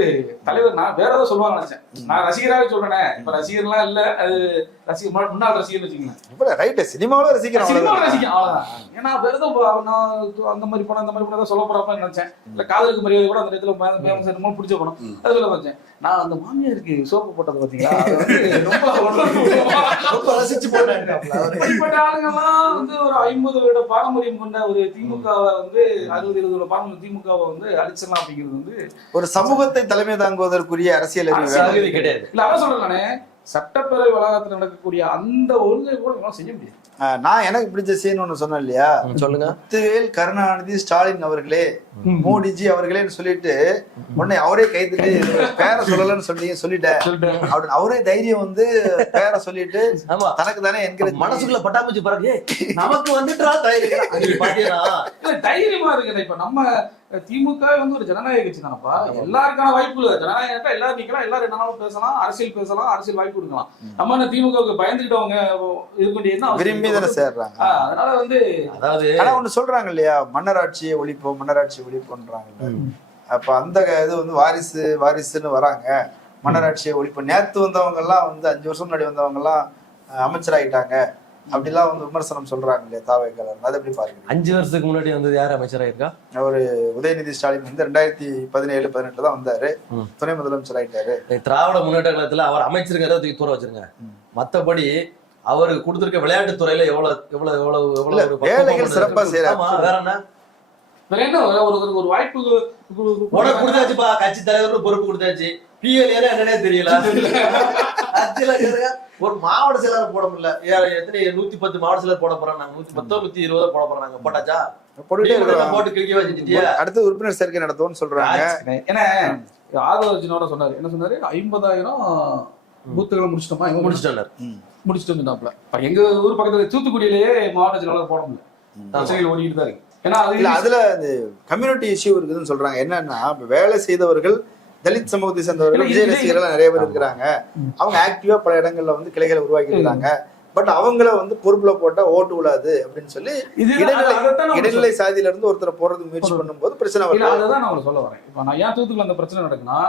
தலைவர் நான் வேற ஏதாவது சொல்லுவாங்க நினைச்சேன். நான் ரசிகராகவே சொல்றேன். இப்ப ரசிகர்லாம் இல்ல, அது ரசிகர் முன்னாள் ரசிகர் வச்சுக்கோங்களேன். சினிமாவில ரசிக்கிறேன் அவ்வளவுதான். ஏன்னா வேற ஏதோ அந்த மாதிரி படம் தான் சொல்ல போறாப்ப நினைச்சேன். இல்ல காதலுக்கு மரியாதை கூட அந்த இடத்துல பிடிச்ச படம் அது சொல்ல வச்சேன். நான் அந்த மாமியாருக்கு சோப்பு போட்டது பாத்தீங்களா, ரொம்ப ரசிச்சு போட்டேன். அப்படிப்பட்ட ஆளுங்கெல்லாம் வந்து ஒரு 50 வருட பாரம்பரியம் கொண்ட ஒரு திமுகவை வந்து 60-70 பாரம்பரிய திமுகவை வந்து அடிச்சிடலாம் அப்படிங்கிறது வந்து ஒரு சமூகத்தை தலைமை தாங்குவதற்குரிய அரசியல் கிடையாது. இல்ல அவன் சொல்றேன், சட்டப்பேரவை வளாகத்தில் நடக்கக்கூடிய அந்த ஒழுங்கை கூட செய்ய முடியாது. நான் எனக்கு பிடிச்ச சீன் ஒண்ணு சொன்னேன் இல்லையா, சொல்லுங்க. முத்துவேல் கருணாநிதி ஸ்டாலின் அவர்களே, மோடிஜி அவர்களே சொல்லிட்டு உடனே அவரே கைதுட்டு பேரை சொல்லலன்னு சொல்லிட்டேன் அப்படின்னு அவரே தைரியம் வந்து பேரை சொல்லிட்டு தனக்கு தானே என்கிற மனசுக்குள்ள பட்டாம்பூச்சி பறகு நமக்கு வந்துட்டா தைரியமா இருக்கு. இப்ப நம்ம திமுக வந்து ஒரு ஜனநாயக கட்சி தானப்பா. எல்லாருக்கான வாய்ப்பு ஜனநாயகம். எல்லாரும் நிக்கலாம், எல்லாரும் என்னன்னாலும் பேசலாம், அரசியல் வாய்ப்பு கொடுக்கலாம். நம்ம என்ன திமுகவுக்கு பயந்துகிட்டவங்க இருக்க வேண்டியதுதான், விரும்பி தானே சேர்றாங்க. அதனால வந்து அதாவது ஒண்ணு சொல்றாங்க இல்லையா, மன்னராட்சியை ஒழிப்போன்றாங்க. அப்ப அந்த இது வந்து வாரிசுன்னு வராங்க, மன்னராட்சியை ஒழிப்போம். நேத்து வந்தவங்க எல்லாம் வந்து 5 வருஷம் முன்னாடி வந்தவங்க எல்லாம் அமைச்சராயிட்டாங்க அப்படிலாம் வந்து விமர்சனம் சொல்றாங்க இல்லையா தாவேக்காரர். அதை எப்படி பாருங்க? 5 வருஷத்துக்கு முன்னாடி வந்தது யார் அமைச்சராயிருக்கா? அவரு உதயநிதி ஸ்டாலின் வந்து 2017-18 தான் வந்தாரு, துணை முதலமைச்சர் ஆயிட்டாரு. திராவிட முன்னேற்ற கழகத்துல அவர் அமைச்சிருக்கிறத தூக்கி தூர வச்சிருங்க. மத்தபடி அவரு கொடுத்திருக்க விளையாட்டு துறையில எவ்வளவு வேலைகள் சிறப்பா செய்யறாங்க. வேற என்ன ஒரு வாய்ப்பு கொடுத்தாச்சுப்பா. கட்சி தலைவர் பொறுப்பு கொடுத்தாச்சு. PLA என்னன்னே தெரியல. ஒரு மாவட்ட செயலர் போட முடியல. எத்தனை 110 மாவட்ட செயலர் போட போறாங்க. 110 120 போட போறாங்க. போட்டாச்சா? போட்டு கிளிக்க வச்சுட்டியா? அடுத்து உறுப்பினர் சேர்க்கை நடத்துவோம்னு சொல்றாங்க. ஏன்னா ஆதவர்ஜனோட சொன்னாரு, என்ன சொன்னாரு, 50,000 பூத்துகளை முடிச்சுட்டு வந்துட்டாப்ல. எங்க ஊர் பக்கத்துல தூத்துக்குடியிலேயே மாவட்ட செயலாளர் போட முடியல, பிரச்சனைகள் ஓடிக்கிட்டு தான் இருக்கு. ஏன்னா அதுல கம்யூனிட்டி இஷ்யூ இருக்குதுன்னு சொல்றாங்க. என்னன்னா வேலை செய்தவர்கள் தலித் சமூகத்தை சேர்ந்தவர்கள், விஜய் ரசிகர்கள் நிறைய பேர் இருக்கிறாங்க. அவங்க ஆக்டிவா பல இடங்கள்ல வந்து கிளைகளை உருவாக்கி இருக்காங்க. பட் அவங்கள வந்து பொறுப்புல போட்டா ஓட்டு விழாது அப்படின்னு சொல்லி இடைநிலை சாதியில இருந்து ஒருத்தரை போறதுக்கு முயற்சி பண்ணும்போது பிரச்சனை வருது. அதான் நான் சொல்ல வரேன். இப்ப நான் ஏன் தூத்துக்குள்ள அந்த பிரச்சனை நடக்குன்னா,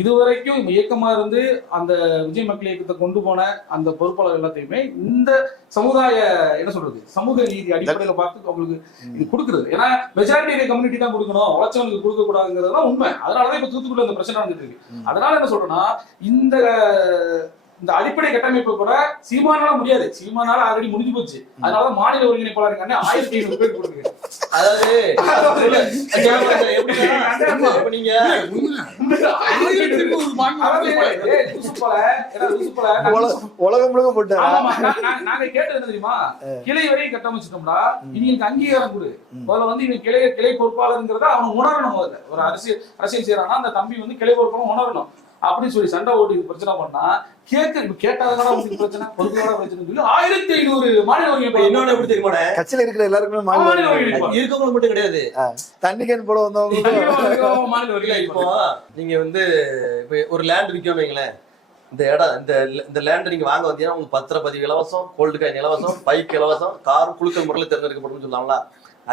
இதுவரைக்கும் இயக்கமா இருந்து அந்த விஜய் மக்கள் இயக்கத்தை கொண்டு போன அந்த பொறுப்பாளர் எல்லாத்தையுமே இந்த சமுதாய என்ன சொல்றது சமூக நீதி அடிப்படையில பார்த்து அவங்களுக்கு இது கொடுக்குறது. ஏன்னா மெஜாரிட்டி கம்யூனிட்டி தான் கொடுக்கணும், உழைச்சவனுக்கு கொடுக்க கூடாதுங்கிறதுதான் உண்மை. அதனாலதான் இப்ப தூத்துக்குள்ள அந்த பிரச்சனை நடந்துட்டு இருக்கு. அதனால என்ன சொல்றேன்னா, இந்த அடிப்படை கட்டமைப்பு கூட சீமானால முடியாது. சீமானால ஆல்ரெடி முடிஞ்சு போச்சு. அதனாலதான் மாநில ஒருங்கிணைப்பாளர் 1500 பேர் கொடுக்குறேன். அதாவது உலகம் முழுக்க போட்டு நாங்க கேட்டது என்ன தெரியுமா, கிளை வரையும் கட்டமைச்சிட்டோம்னா இவங்களுக்கு அங்கீகாரம் கொடு. முதல்ல வந்து இவங்க கிளை பொறுப்பாளருங்கிறத அவன் உணரணும். முதல்ல ஒரு அரசியல் செய்யறான்னா அந்த தம்பி வந்து கிளை பொறுப்பாளர் உணரணும். அப்படின்னு சொல்லி சண்டை ஓட்டு இது பிரச்சனை பண்ணா கேட்டாதான் உங்களுக்கு பிரச்சனை, பொறுப்போட பிரச்சனை சொல்லி 1500 மாநில வங்கி இன்னொன்னு எப்படி தெரியுமா, கட்சியில இருக்கிற எல்லாருக்குமே மாநில வரி இருக்கவங்களுக்கு மட்டும் கிடையாது, தண்ணி கேன் போட வந்தவங்க மாநில வரி. இப்போ நீங்க வந்து இப்ப ஒரு லேண்ட் விற்கணும் வைங்களேன், இந்த இடம் இந்த லேண்ட் நீங்க வாங்க வந்தீங்கன்னா உங்களுக்கு பத்திரப்பதிவு இலவசம், கோல்டு காயின் இலவசம், பைக் இலவசம், கார் குழுக்கள் முறையில் தேர்ந்தெடுக்கப்படும் சொல்லலாம்ல.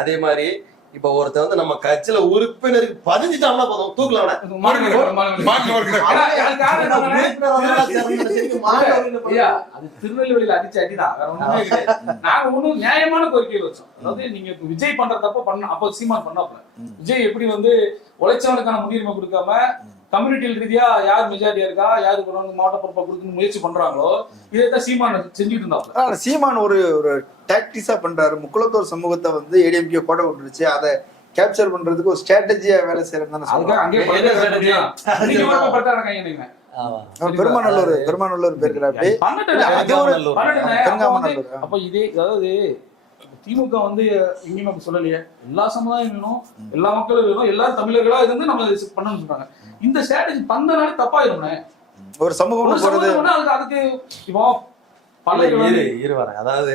அதே மாதிரி இப்ப ஒருத்தர் வந்து நம்ம கட்சியில உறுப்பினருக்கு பதிஞ்சிட்டாங்கன்னா போதும் தூக்கலாம். அது திருநெல்வேலியில அடிச்ச அடிதான், வேற ஒண்ணுமே கிடையாது. நாங்க ஒண்ணும் நியாயமான கோரிக்கைகள் வச்சோம். அதாவது நீங்க விஜய் பண்ற தப்ப பண்ண அப்ப சீமான் பண்ணாப்ல, விஜய் எப்படி வந்து உழைச்சவனுக்கான முன்னுரிமை கொடுக்காம கம்யூனிட்டியில் ரீதியா யார் மெஜாரிட்டியா இருக்கா, யாரு மாவட்ட பொறுப்பா கொடுக்கணும் முயற்சி பண்றாங்களோ இதைத்தான் சீமான் செஞ்சுட்டு இருந்தாப்ல. சீமான் ஒரு டாக்டிஸா பண்றாரு. முக்குளத்தோர் சமூகத்தை வந்து ஏடிஎம்கே கோட்டை விட்டுருச்சு, அதை கேப்சர் பண்றதுக்கு ஒரு ஸ்ட்ராட்டஜியா வேலை செய்யறதுன்னு பெருமாநல்லூர் பேருக்கிறாரு. அப்ப இதே அதாவது திமுக வந்து எங்கேயுமே அப்படி சொல்லலையே, எல்லா சமுதாயம் வேணும், எல்லா மக்களும் வேணும், எல்லாரும் தமிழர்களா இருந்து நம்ம பண்ணணும்னு சொல்றாங்க. இந்த ஸ்ட்ராட்டஜி பண்ணனாலே தப்பாயிருமே. ஒரு சமூகம் அதுக்கு இப்போ இருவாரேன். அதாவது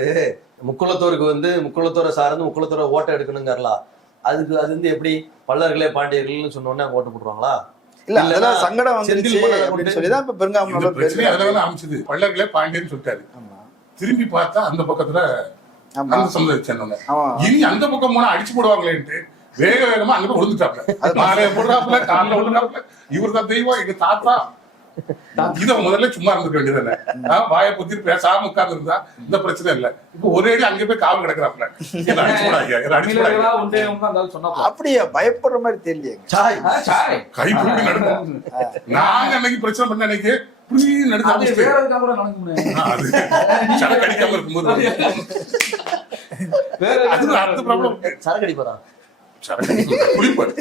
முக்குளத்தோருக்கு வந்து முக்குளத்தோரை சார்ந்து முக்குளத்தோரை ஓட்டை எடுக்கணுங்கிறலா, அதுக்கு அது வந்து எப்படி பல்லர்களே பாண்டியர்கள்னு சொன்னோன்னே அங்க ஓட்டு போட்டுருவாங்களா? இல்ல அதெல்லாம் சங்கடம் வந்துருச்சு அப்படின்னு சொல்லிதான் இப்ப பெருங்காமநல்லூர் ஆரம்பிச்சது. பல்லர்களே பாண்டியன்னு சொல்லிட்டாரு, திரும்பி பார்த்தா அந்த பக்கத்துல அந்த சமுதாயத்தை சேர்ந்தவங்க. இனி அந்த பக்கம் போனா அடிச்சு போடுவாங்களேன்ட்டு வேக வேகமா அங்க போய் விழுந்துட்டாப்ல, மாலையை போடுறாப்புல, காலில் விழுறாப்புல, இவர் தான் தெய்வம் எங்க தாத்தா. இத முதல்ல சும்மா இருந்துக்க வேண்டியதானே, வாயை பொத்திட்டு பேசாம உட்கார்ந்து இருந்தா இந்த பிரச்சனை இல்ல. இப்ப ஒரே அடி அங்க போய் காவல் கிடக்குறாப்புல, அப்படியே பயப்படுற மாதிரி தெரியல. கை பிடிப்பி நடக்கும். நாங்க அன்னைக்கு பிரச்சனை பண்ண அன்னைக்கு சரக்கு அடிக்காம இருக்கும்போது அடுத்த ப்ராப்ளம் சரக்கு அடிப்பாரா, குளிப்பாடு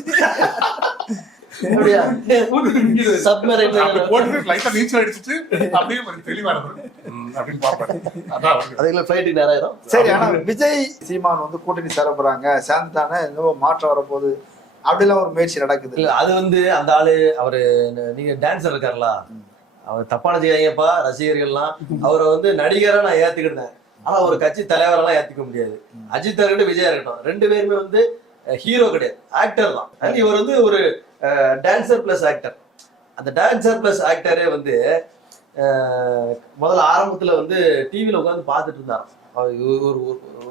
நீச்சல் அடிச்சுட்டு அப்படியே தெளிவா அப்படின்னு பாப்பாரு. சரி, ஆனா விஜய் சீமான் வந்து கூட்டணி சேர போறாங்க, சேர்ந்துட்டானே என்னவோ மாற்றம் வரப்போகுது அப்படிலாம் ஒரு முயற்சி நடக்குது. இல்ல அது வந்து அந்த ஆளு அவரு நீங்க டான்சர் இருக்காருல, அவர் தப்பான செய்யாங்கப்பா ரசிகர்கள்லாம் அவரை வந்து நடிகரா நான் ஏத்துக்கிட்டேன், ஆனா ஒரு கட்சி தலைவரெல்லாம் ஏத்துக்க முடியாது. அஜித் இருக்கட்டும் விஜயா இருக்கட்டும் ரெண்டு பேருமே வந்து ஹீரோ கிடையாது, ஆக்டர் தான். இவர் வந்து ஒரு டான்சர் பிளஸ் ஆக்டர். அந்த டான்சர் பிளஸ் ஆக்டரே வந்து முதல்ல ஆரம்பத்துல வந்து டிவில உட்காந்து பார்த்துட்டு இருந்தார்.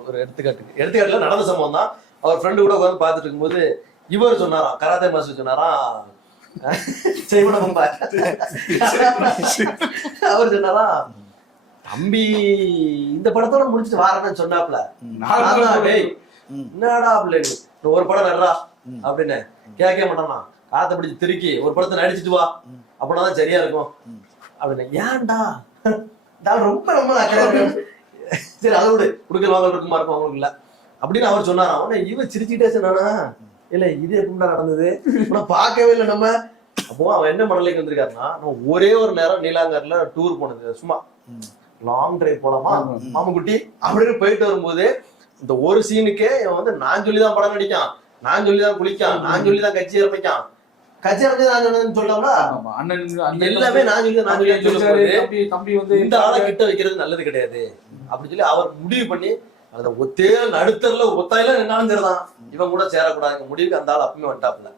ஒரு எடுத்துக்காட்டுல நடந்த சம்பவம் தான். அவர் ஃப்ரெண்டு கூட உட்காந்து பார்த்துட்டு இருக்கும்போது இவர் சொன்னாராம், கராத்தே மாஸ்டர் சொன்னாராம், அவர் சொன்னாராம், தம்பி இந்த படத்தோட முடிச்சுட்டு வாரன்னு சொன்னாப்ல, என்னடா அப்படின்னு ஒரு படம் நடுறா அப்படின்னு கேட்க மாட்டானா, காத்த பிடிச்சி திருக்கி ஒரு படத்தை நடிச்சுட்டு வா அப்படின்னாதான் சரியா இருக்கும் அப்படின்னு. ஏன்டா ரொம்ப ரொம்ப சரி அதை விடு, குடுக்கல் வாங்கல் இருக்குமா இருக்கும் அவங்களுக்கு இல்ல அப்படின்னு அவர் சொன்னாராம். உடனே இவன் சிரிச்சுட்டே சொன்னானா, இல்ல இது எப்படின்னா நடந்தது பார்க்கவே இல்லை நம்ம. அப்போ அவன் என்ன மனநிலைக்கு வந்திருக்காருன்னா, நம்ம ஒரே ஒரு நேரம் நீலாங்கர்ல டூர் போனது, சும்மா லாங் டிரைவ் போலாமா மாமக்குட்டி அப்படின்னு போயிட்டு வரும்போது இந்த ஒரு சீனுக்கே இவன் வந்து நான் சொல்லிதான் படம் நடிக்கான், நான் சொல்லிதான் குளிக்கான், நான் சொல்லிதான் கட்சி ஆரம்பிக்கான், கட்சி ஆரம்பிச்சு நான் சொன்னதுன்னு சொல்லலாம்ல, எல்லாமே நான் சொல்லி இந்த ஆளை கிட்ட வைக்கிறது நல்லது கிடையாது அப்படின்னு சொல்லி அவர் முடிவு பண்ணி அந்த ஒத்தேல் நடுத்தர்ல ஒத்தாயில என்னாலும் சரிதான் இவன் கூட சேரக்கூடாது முடிவுக்கு அந்த ஆள் அப்பவுமே வந்துட்டாப்புல.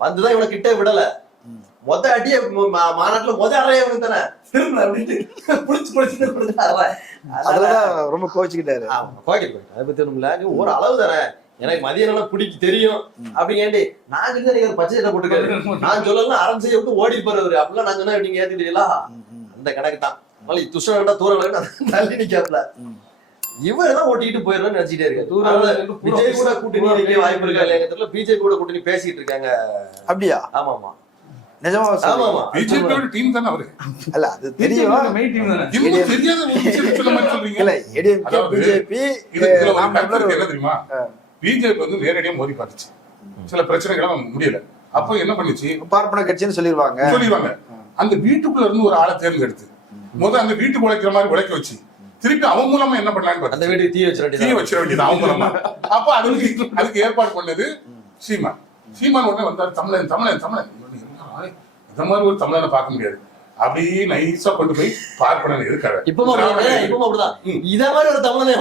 வந்துதான் இவனை கிட்டே விடல, மொத்த அடிய மாநாட்டுல அறைய தானே திரும்ப அப்படின்ட்டு ரொம்ப கோச்சுக்கிட்டாரு. அதை பத்தி ஒண்ணுமில்ல, ஒரு அளவு தானே எனக்கு மதியம் நல்லா பிடிக்கும் தெரியும் அப்படிங்கேண்டி நான் சொல்லி நீங்க ஒரு பச்சை சட்டை போட்டுக்காரு, நான் சொல்லலாம் அறம் செய்ய விட்டு ஓடி போறவரு அப்படிலாம் நான் சொன்னா நீங்க ஏத்துக்கிட்டீங்களா, அந்த கணக்கு தான். துஷ்டம் தூரம் தள்ளி நிக்காப்ல, இவரெல்லாம் ஓட்டிட்டு போயிடணும்னு நினைச்சிட்டே இருக்காரு. விஜய் கூட கூட்டணி வைக்க வாய்ப்பு இருக்கா இல்லையா, பிஜேபி கூட கூட்டணி பேசிட்டு இருக்காங்க. அப்படியா? ஆமா ஆமா நிஜமா பிஜேபியோட டீம் தானே அவரு. இல்ல அது தெரியும், மெயின் டீம் தானே. இன்னும் தெரியாத ஒரு விஷயம் சொல்ல மாதிரி சொல்றீங்க. இல்ல ஏடிஎம்கே பிஜேபி என்ன தெரியுமா, பிஜேபி வந்து நேரடியா மோதி பார்த்துச்சு, சில பிரச்சனைகளை முடியல. அப்ப என்ன பண்ணுச்சு, பார்ப்பன கட்சின்னு சொல்லிடுவாங்க. அந்த வீட்டுக்குள்ள இருந்து ஒரு ஆளை தேர்ந்தெடுத்து முதல்ல அந்த வீட்டுக்கு உழைக்கிற மாதிரி உழைக்க வச்சு திருப்பி அவன் மூலமா என்ன பண்ணலான்னு அந்த வீட்டுக்கு தீ வச்சிட வேண்டியது அவன் மூலமா. அப்ப அதுக்கு ஏற்பாடு பண்ணது சீமான். சீமான் உடனே வந்தாரு, தமிழன் தமிழன் தமிழன் இந்த மாதிரி ஒரு தமிழனை பார்க்க முடியாது. அப்படியே நைஸா கொண்டு போய் பார்ப்பனன் இருக்காரு. இப்பவும் அப்படிதான். இத மாதிரி ஒரு தமிழனை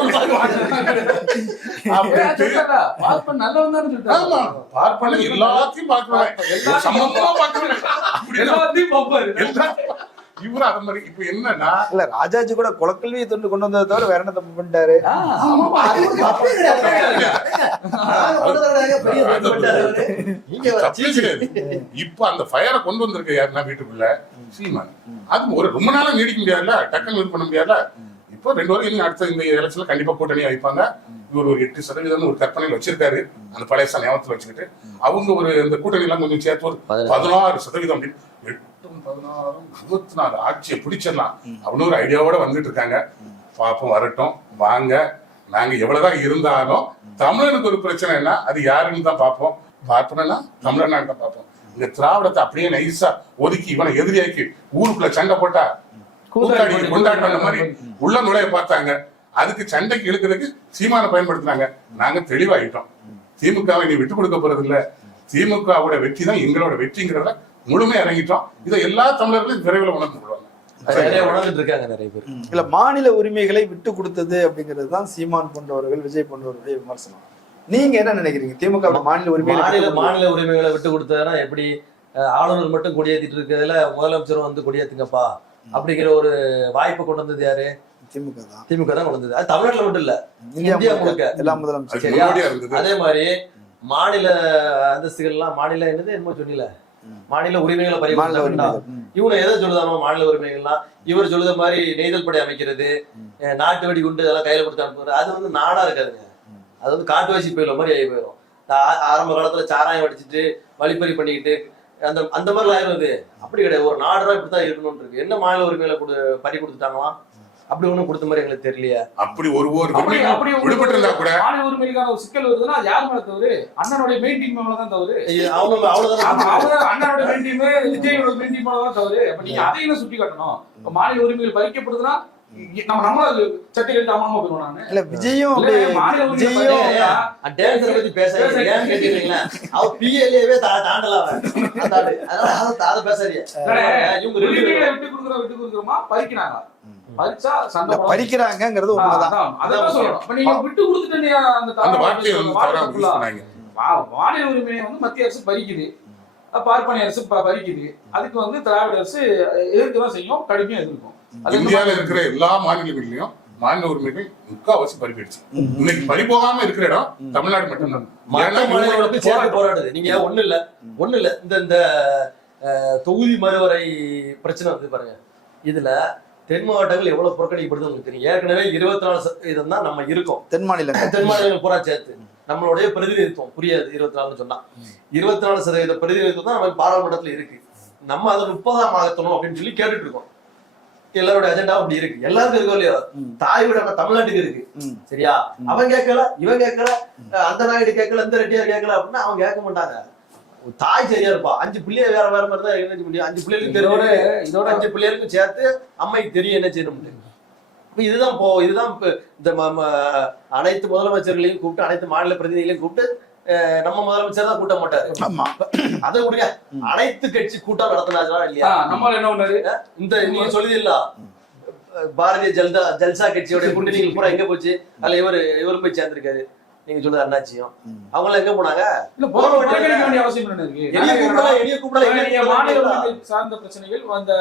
பார்ப்பனன் எல்லாத்தையும் பார்க்கணும், சம்பந்தமா பார்க்கணும், இவரு அது மாதிரி. இப்ப என்னன்னா இல்ல ராஜாஜி கூட குலக்கல்வியை தொண்டு கொண்டு வந்ததை தவிர வேற என்ன தப்பு பண்ணிட்டாரு? இப்ப அந்த ஃபயரை கொண்டு வந்திருக்க யாருன்னா வீட்டுக்குள்ள சீமான். அது ஒரு ரொம்ப நாளா நீடிக்க முடியாதுல்ல, டக்குன்னு இது பண்ண முடியாதுல்ல. இப்போ 2 வருஷம் அடுத்த இந்த எலெக்ஷன்ல கண்டிப்பா கூட்டணி வைப்பாங்க. இவர் ஒரு 8% ஒரு கற்பனையில் வச்சிருக்காரு, அந்த பழைய ஞாபகத்தில் வச்சுக்கிட்டு. அவங்க ஒரு இந்த கூட்டணி எல்லாம் கொஞ்சம் சேர்த்து ஒரு 16% அப்படின்னு 8, 16, 24 ஆட்சியை பிடிச்சிடலாம் அப்படின்னு ஒரு ஐடியாவோட வந்துட்டு இருக்காங்க. பாப்போம், வரட்டும், வாங்க. நாங்க எவ்வளவுதான் இருந்தாலும் தமிழனுக்கு ஒரு பிரச்சனைனா அது யாருன்னு தான் பார்ப்போம். பார்ப்போம்னா தமிழனான்னு தான் பார்ப்போம். இந்த திராவிடத்தை அப்படியே நைஸா ஒதுக்கி இவனை எதிரியாக்கி ஊருக்குள்ள சண்டை போட்டா கூத்தாடி கொண்டாட்ட மாதிரி உள்ள நுழைய பார்த்தாங்க. அதுக்கு சண்டைக்கு இழுக்கிறதுக்கு சீமானை பயன்படுத்தினாங்க. நாங்க தெளிவாயிட்டோம். திமுகவை நீ விட்டு கொடுக்க போறது இல்ல, திமுகவோட வெற்றி தான் எங்களோட வெற்றிங்கிறத முழுமையா இறங்கிட்டோம். இதை எல்லா தமிழர்களும் விரைவில் உணர்ந்து கொள்வாங்க. உணர்ந்துட்டு இருக்காங்க நிறைய பேர். இல்ல மாநில உரிமைகளை விட்டு கொடுத்தது அப்படிங்கிறது தான் சீமான் போன்றவர்கள், விஜய் போன்றவர்களுடைய விமர்சனம். நீங்க என்ன நினைக்கிறீங்க? திமுக மாநில உரிமைகளை விட்டு கொடுத்ததுன்னா எப்படி? ஆளுநர் மட்டும் கொடியேற்றிட்டு இருக்கிறதுல முதலமைச்சரும் வந்து கொடியேற்றுங்கப்பா அப்படிங்கிற ஒரு வாய்ப்பை கொண்டு வந்தது யாரு? திமுக தான் கொண்டு வந்தது. அது தமிழ்நாட்டுல மட்டும் இல்ல, இந்தியா முழுக்க எல்லா முதலமைச்சர். அதே மாதிரி மாநில அந்தஸ்துகள் எல்லாம் மாநில என்னமோ சொன்னீல, மாநில உரிமைகளை பறிமாற்ற இவங்க எதை சொல்லுதானோ மாநில உரிமைகள்லாம் இவர் சொல்லுத மாதிரி நெய்தல் படை அமைக்கிறது, நாட்டு வெடி குண்டு இதெல்லாம் கையில கொடுத்து அனுப்புறது, அது வந்து நாடா இருக்காதுங்க. அது வந்து காட்டு வாசி போயிடும் மாதிரி ஆகி போயிடும். ஆரம்ப காலத்துல சாராயம் அடிச்சுட்டு வழிப்பறி பண்ணிக்கிட்டு அந்த மாதிரிலாம் ஆயிருது. அப்படி கிடையாது. ஒரு நாடுதான் இப்படித்தான் இருக்கணும்னு இருக்கு. என்ன மாநில உரிமைகளை பறி கொடுத்துட்டாங்களாம்? அப்படி ஒண்ணும் கொடுத்த மாதிரி எங்களுக்கு தெரியலையா? அப்படி ஒரு விடுபட்டிருந்தா கூட மாநில உரிமைக்கான ஒரு சிக்கல் வருதுன்னா அது யார் மேல தவறு? அண்ணனுடைய மெயின் டீம் மேலதான் தவறு. அவ்வளவுதான் அண்ணனுடைய மெயின் டீம், விஜயோட மெயின் டீம் மேலதான் தவறு. அப்ப நீங்க அதையும் சுட்டி காட்டணும். மாநில உரிமைகள் பறிக்கப்படுதுன்னா நம்ம சட்டை கட்டு அம்மா போயிடுவோம். இல்ல விஜயும் பத்தி பேசுறீங்க, அவர் பிஎல்ஏவே தாண்டலாம். அதை பேசுறீங்க. விட்டு கொடுக்குறோமா பறிக்கிறாங்க? பறிச்சா சண்டை பறிக்கிறாங்கிறது உண்மைதான். அதான் சொல்லணும். அப்ப நீங்க விட்டு கொடுத்துட்டு அந்த மாநில உரிமையை வந்து மத்திய அரசு பறிக்குது, பார்ப்பனிய அரசு பறிக்குது. அதுக்கு வந்து திராவிட அரசு எதிர்க்கதான் செய்யும், கடுமையா எதிர்க்கும். இந்தியாவில இருக்கிற எல்லா மாநிலங்களிலும் மாநில உரிமைகள் முக்காவாசி பறிப்பிடுச்சு. இன்னைக்கு பறிபோகாம இருக்கிற இடம் தமிழ்நாடு மட்டும்தான். போராடுது. நீங்க ஒண்ணு இல்ல இந்த தொகுதி மறுவரை பிரச்சனை வந்து பாருங்க. இதுல தென் மாவட்டங்கள் எவ்வளவு புறக்கணிக்கப்படுது உங்களுக்கு தெரியும். ஏற்கனவே 24% தான் நம்ம இருக்கோம். தென் மாநிலங்கள் பூரா சேர்த்து நம்மளுடைய பிரதிநிதித்துவம் புரியாது. 24 சொன்னா 24% பிரதிநிதித்துவம் தான் நம்ம பாராளுமன்றத்துல இருக்கு. நம்ம அதை 30ஆம் ஆகத்தணும் அப்படின்னு சொல்லி கேட்டுட்டு இருக்கோம். எல்லாரோட அஜெண்டா அப்படி இருக்கு. எல்லாருக்கும் இருக்கோ இல்லையோ, தாய் விட தமிழ்நாட்டுக்கு இருக்கு. சரியா? அவன் கேட்கல, இவன் கேட்கல, அந்த நாயுடு கேட்கல, இந்த ரெட்டியார் கேட்கல அப்படின்னா அவங்க கேட்க மாட்டாங்க. தாய் சரியா இருப்பா. 5 பிள்ளைய வேற வேற மாதிரி தான் என்ன முடியும். 5 பிள்ளைகளுக்கு தெரியும், இதோட 5 பிள்ளைகளுக்கும் சேர்த்து அம்மைக்கு தெரியும் என்ன செய்யணும். இதுதான் இந்த அனைத்து முதலமைச்சர்களையும் கூப்பிட்டு, அனைத்து மாநில பிரதிநிதிகளையும் கூப்பிட்டு, நம்ம முதலமைச்சர் தான் கூட்ட மாட்டாரு. அதை விடுங்க, அனைத்து கட்சி கூட்டம் நடத்தினாங்களா இல்லையா? நம்ம என்ன ஒண்ணு இந்த நீங்க சொல்லுதில்ல, பாரதிய ஜல்சா கட்சியோட கூட்டணிகள் பூரா எங்க போச்சு? அதுல இவரு போய் சேர்ந்திருக்காரு. நீங்க சொல்றது அண்ணாச்சியும் அவங்களாம் எங்க போனாங்க? சார்ந்த பிரச்சனைகள் அந்த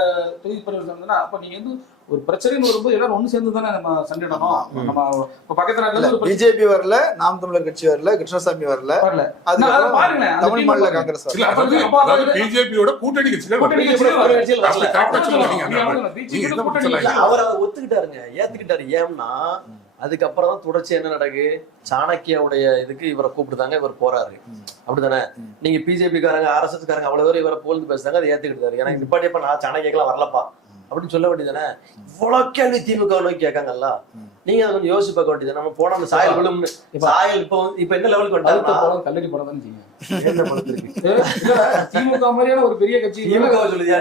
தொகுதி பரவல் சார்ந்தா அப்ப நீங்க வந்து ஒரு பிரச்சனைன்னு வரும்போது எல்லாரும் ஒண்ணு சேர்ந்து தானே நம்ம சண்டிடணும். நம்ம பக்கத்துல பிஜேபி வரல, நாம் தமிழர் கட்சி வரல, கிருஷ்ணசாமி வரல, தமிழ் மாநில காங்கிரஸ் பிஜேபியோட கூட்டணி அவர் அதை ஒத்துக்கிட்டாருங்க, ஏத்துக்கிட்டாரு. ஏன்னா அதுக்கப்புறம் தான் தொடர்ச்சி என்ன நடக்கு? சாணக்கியாவுடைய இதுக்கு இவரை கூப்பிட்டுதாங்க, இவர் போறாரு. அப்படித்தானே? நீங்க பிஜேபி காரங்க, RSS காரங்க அவ்வளவு பேர் இவரை போல்ந்து பேசுறாங்க, அதை ஏத்துக்கிட்டாரு. எனக்கு நிப்பாட்டியப்ப நான் சாணக்கியெல்லாம் வரலப்பா அப்படின்னு சொல்ல வேண்டியதானே? இவ்வளவு கேள்வி திமுக நோக்கி கேட்காங்கல்ல. நீங்க அதை கொஞ்சம் யோசிச்சு பார்க்க வேண்டியது. நம்ம போன அந்த சாயல் விழும்னு சாயல் இப்ப என்ன லெவலுக்கு வந்தாலும் கல்லடி படம் தான் திமுக மாதிரியான ஒரு பெரிய கட்சி திமுக சொல்லுதியா?